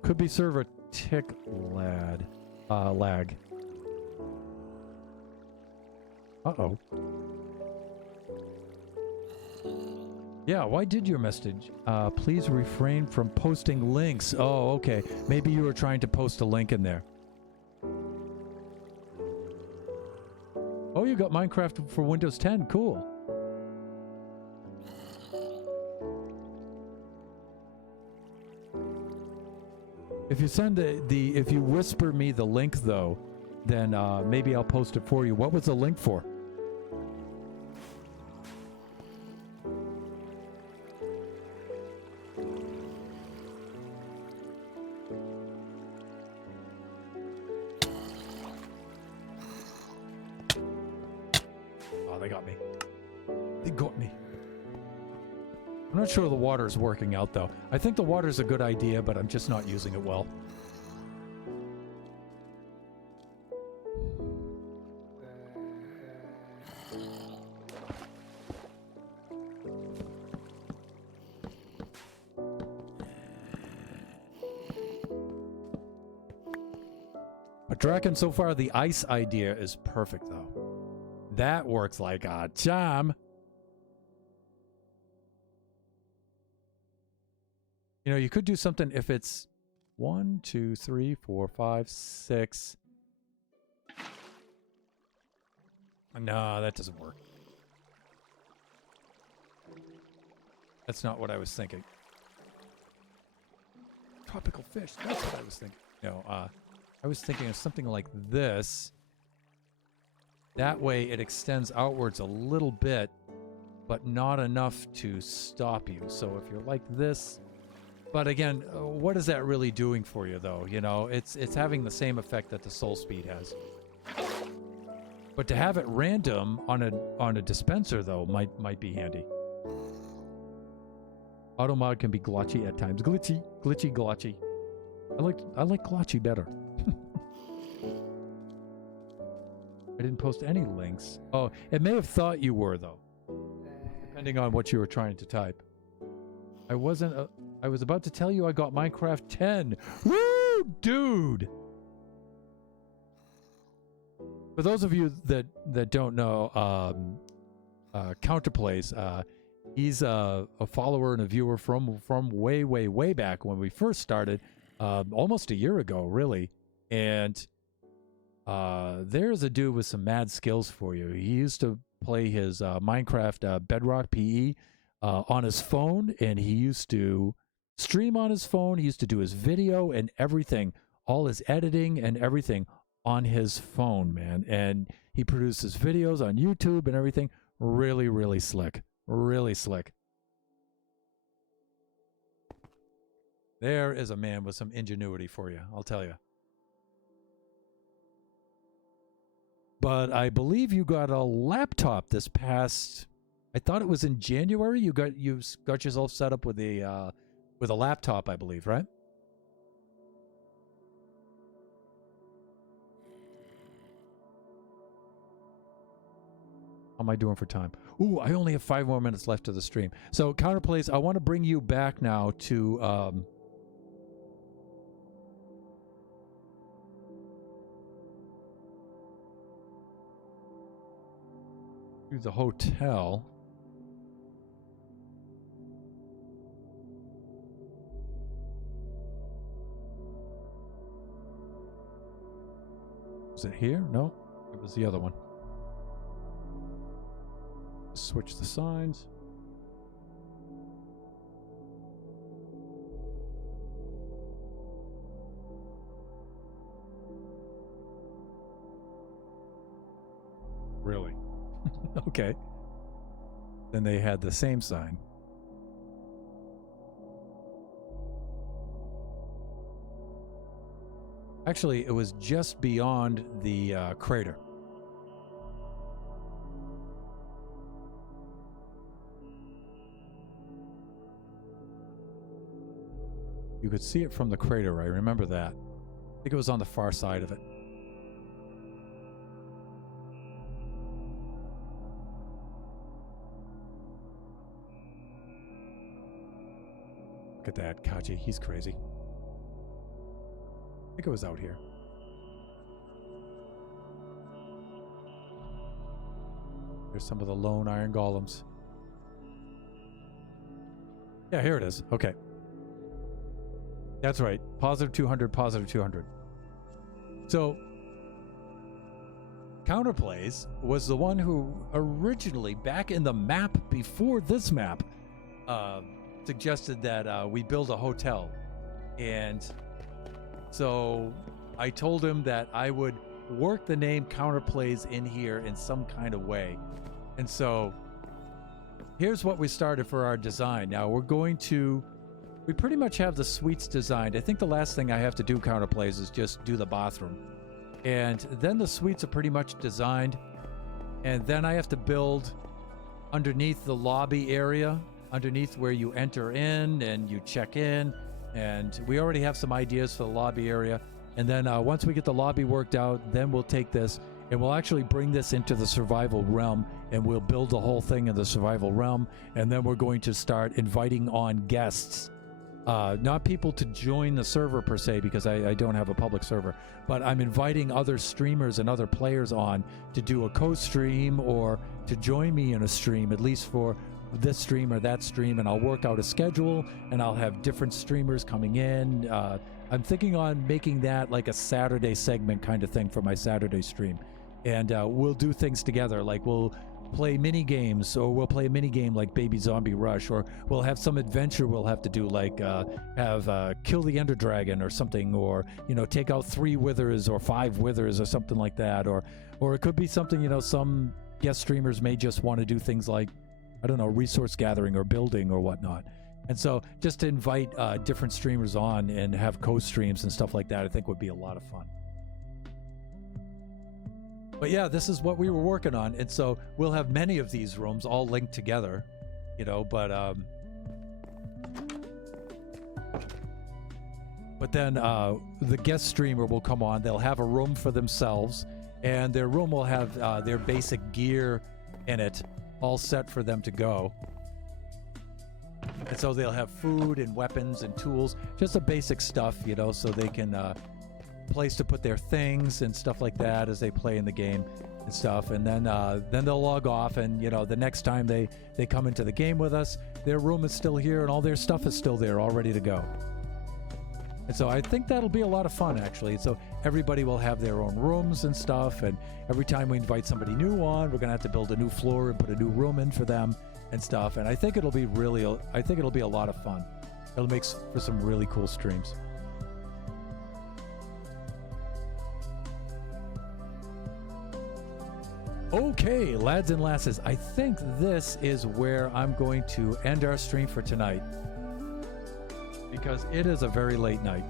Could be server tick lag. Uh-oh. Yeah, why did your message? Please refrain from posting links. Oh, okay. Maybe you were trying to post a link in there. Oh, you got Minecraft for Windows 10. Cool. If you send if you whisper me the link though, then maybe I'll post it for you. What was the link for? Oh, they got me. They got me. I'm not sure the water is working out, though. I think the water is a good idea, but I'm just not using it well. But Draken, so far, the ice idea is perfect, though. That works like a charm. You know, you could do something if it's 1, 2, 3, 4, 5, 6. No, that doesn't work. That's not what I was thinking. Tropical fish. That's what I was thinking. No, I was thinking of something like this. That way it extends outwards a little bit, but not enough to stop you. So if you're like this... But again, what is that really doing for you, though? You know, it's having the same effect that the soul speed has. But to have it random on a dispenser, though, might be handy. Automod can be glitchy at times. Glitchy. I like glitchy better. I didn't post any links. Oh, it may have thought you were, though, depending on what you were trying to type. I wasn't. I was about to tell you I got Minecraft 10. Woo, dude! For those of you that don't know, Counterplays, he's a follower and a viewer from way back when we first started, almost a year ago, really. And there's a dude with some mad skills for you. He used to play his Minecraft Bedrock PE on his phone, and he used to stream on his phone. He used to do his video and everything, all his editing and everything on his phone, man. And he produces videos on YouTube and everything. Really, really slick. Really slick. There is a man with some ingenuity for you, I'll tell you. But I believe you got a laptop this past, I thought it was in January. You got yourself set up with a laptop, I believe, right? How am I doing for time? Ooh, I only have 5 more minutes left of the stream. So, Counterplays, I want to bring you back now to the hotel. Was it here? No, it was the other one. Switch the signs. Really? Okay. Then they had the same sign. Actually, it was just beyond the crater. You could see it from the crater, I remember that. I think it was on the far side of it. Look at that, Kaji, he's crazy. I think it was out here. There's some of the lone iron golems. Yeah, here it is. Okay. That's right. Positive 200, positive 200. So, Counterplays was the one who originally, back in the map before this map, suggested that we build a hotel. And so I told him that I would work the name Counterplays in here in some kind of way. And so here's what we started for our design. Now we pretty much have the suites designed. I think the last thing I have to do, Counterplays, is just do the bathroom. And then the suites are pretty much designed. And then I have to build underneath the lobby area, underneath where you enter in and you check in. And we already have some ideas for the lobby area. And then once we get the lobby worked out, then we'll take this and we'll actually bring this into the survival realm, and we'll build the whole thing in the survival realm. And then we're going to start inviting on guests. Not people to join the server per se, because I don't have a public server, but I'm inviting other streamers and other players on to do a co-stream or to join me in a stream, at least for this stream or that stream, and I'll work out a schedule and I'll have different streamers coming in. I'm thinking on making that like a Saturday segment kind of thing for my Saturday stream. And we'll do things together, like we'll play mini games, or we'll play a mini game like Baby Zombie Rush, or we'll have some adventure we'll have to do, like kill the Ender Dragon or something, or take out 3 withers or 5 withers or something like that, or it could be something, some guest streamers may just want to do things like, I don't know, resource gathering or building or whatnot. And so just to invite different streamers on and have co-streams and stuff like that, I think would be a lot of fun. But yeah, this is what we were working on. And so we'll have many of these rooms all linked together, but then the guest streamer will come on. They'll have a room for themselves, and their room will have their basic gear in it, all set for them to go. And so they'll have food and weapons and tools, just the basic stuff, so they can place to put their things and stuff like that as they play in the game and stuff. And then they'll log off, and the next time they come into the game with us, their room is still here and all their stuff is still there, all ready to go. And so I think that'll be a lot of fun, actually. So everybody will have their own rooms and stuff, and every time we invite somebody new on, we're gonna have to build a new floor and put a new room in for them and stuff. And I think it'll be a lot of fun. It'll make for some really cool streams. Okay, lads and lasses, I think this is where I'm going to end our stream for tonight, because it is a very late night.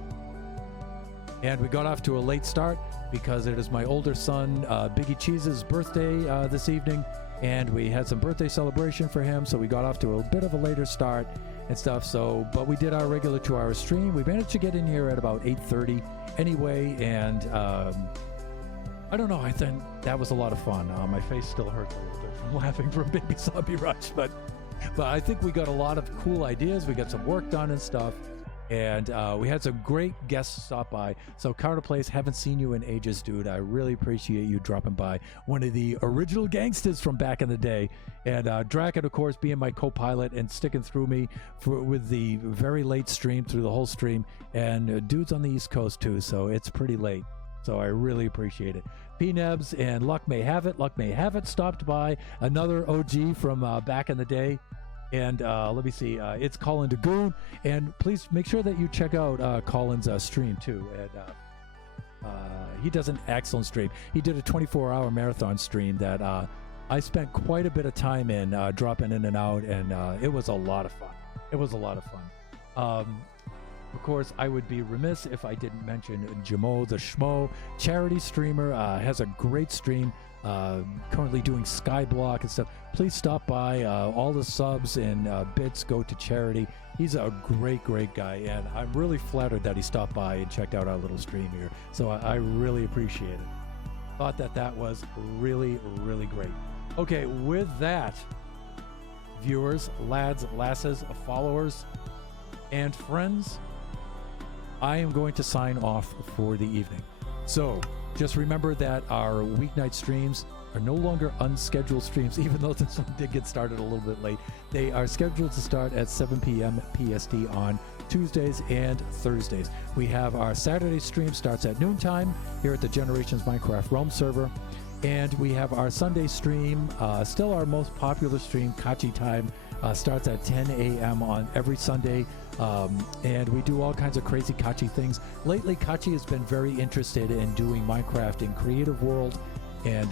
And we got off to a late start because it is my older son, Biggie Cheese's birthday this evening, and we had some birthday celebration for him, so we got off to a bit of a later start and stuff. So, but we did our regular 2-hour stream. We managed to get in here at about 8:30 anyway, and I don't know, I think that was a lot of fun. My face still hurts a little bit from laughing from Baby Zombie Rush, but I think we got a lot of cool ideas. We got some work done and stuff. And we had some great guests stop by. So Carter Place, haven't seen you in ages, dude. I really appreciate you dropping by. One of the original gangsters from back in the day. And Draken, of course, being my co-pilot and sticking through me with the very late stream, through the whole stream. And dude's on the East Coast, too, so it's pretty late. So I really appreciate it. P-Nebs and Luck May Have It. Luck May Have It stopped by. Another OG from back in the day. And let me see, it's Colin Dagoon. And please make sure that you check out Colin's stream too. And he does an excellent stream. He did a 24-hour marathon stream that I spent quite a bit of time in, dropping in and out, and it was a lot of fun. It was a lot of fun. Of course, I would be remiss if I didn't mention Jamo the Schmo, charity streamer, has a great stream. Currently doing Skyblock and stuff. Please stop by. All the subs and bits go to charity. He's a great guy, and I'm really flattered that he stopped by and checked out our little stream here. So I really appreciate it. Thought that was really great. Okay, with that, viewers, lads, lasses, followers, and friends, I am going to sign off for the evening. So just remember that our weeknight streams are no longer unscheduled streams, even though this one did get started a little bit late. They are scheduled to start at 7 p.m. PST on Tuesdays and Thursdays. We have our Saturday stream starts at noontime here at the Generations Minecraft Realm server. And we have our Sunday stream, still our most popular stream, Kachi Time, starts at 10 a.m. on every Sunday. And we do all kinds of crazy Kachi things. Lately, Kachi has been very interested in doing Minecraft in Creative World and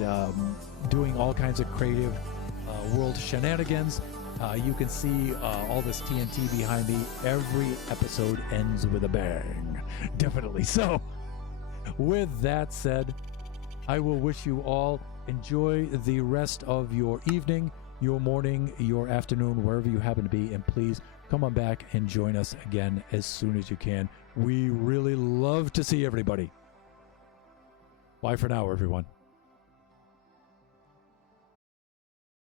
doing all kinds of creative world shenanigans. You can see all this TNT behind me. Every episode ends with a bang. Definitely. So, with that said, I will wish you all enjoy the rest of your evening, your morning, your afternoon, wherever you happen to be, and please come on back and join us again as soon as you can. We really love to see everybody. Bye for now, everyone.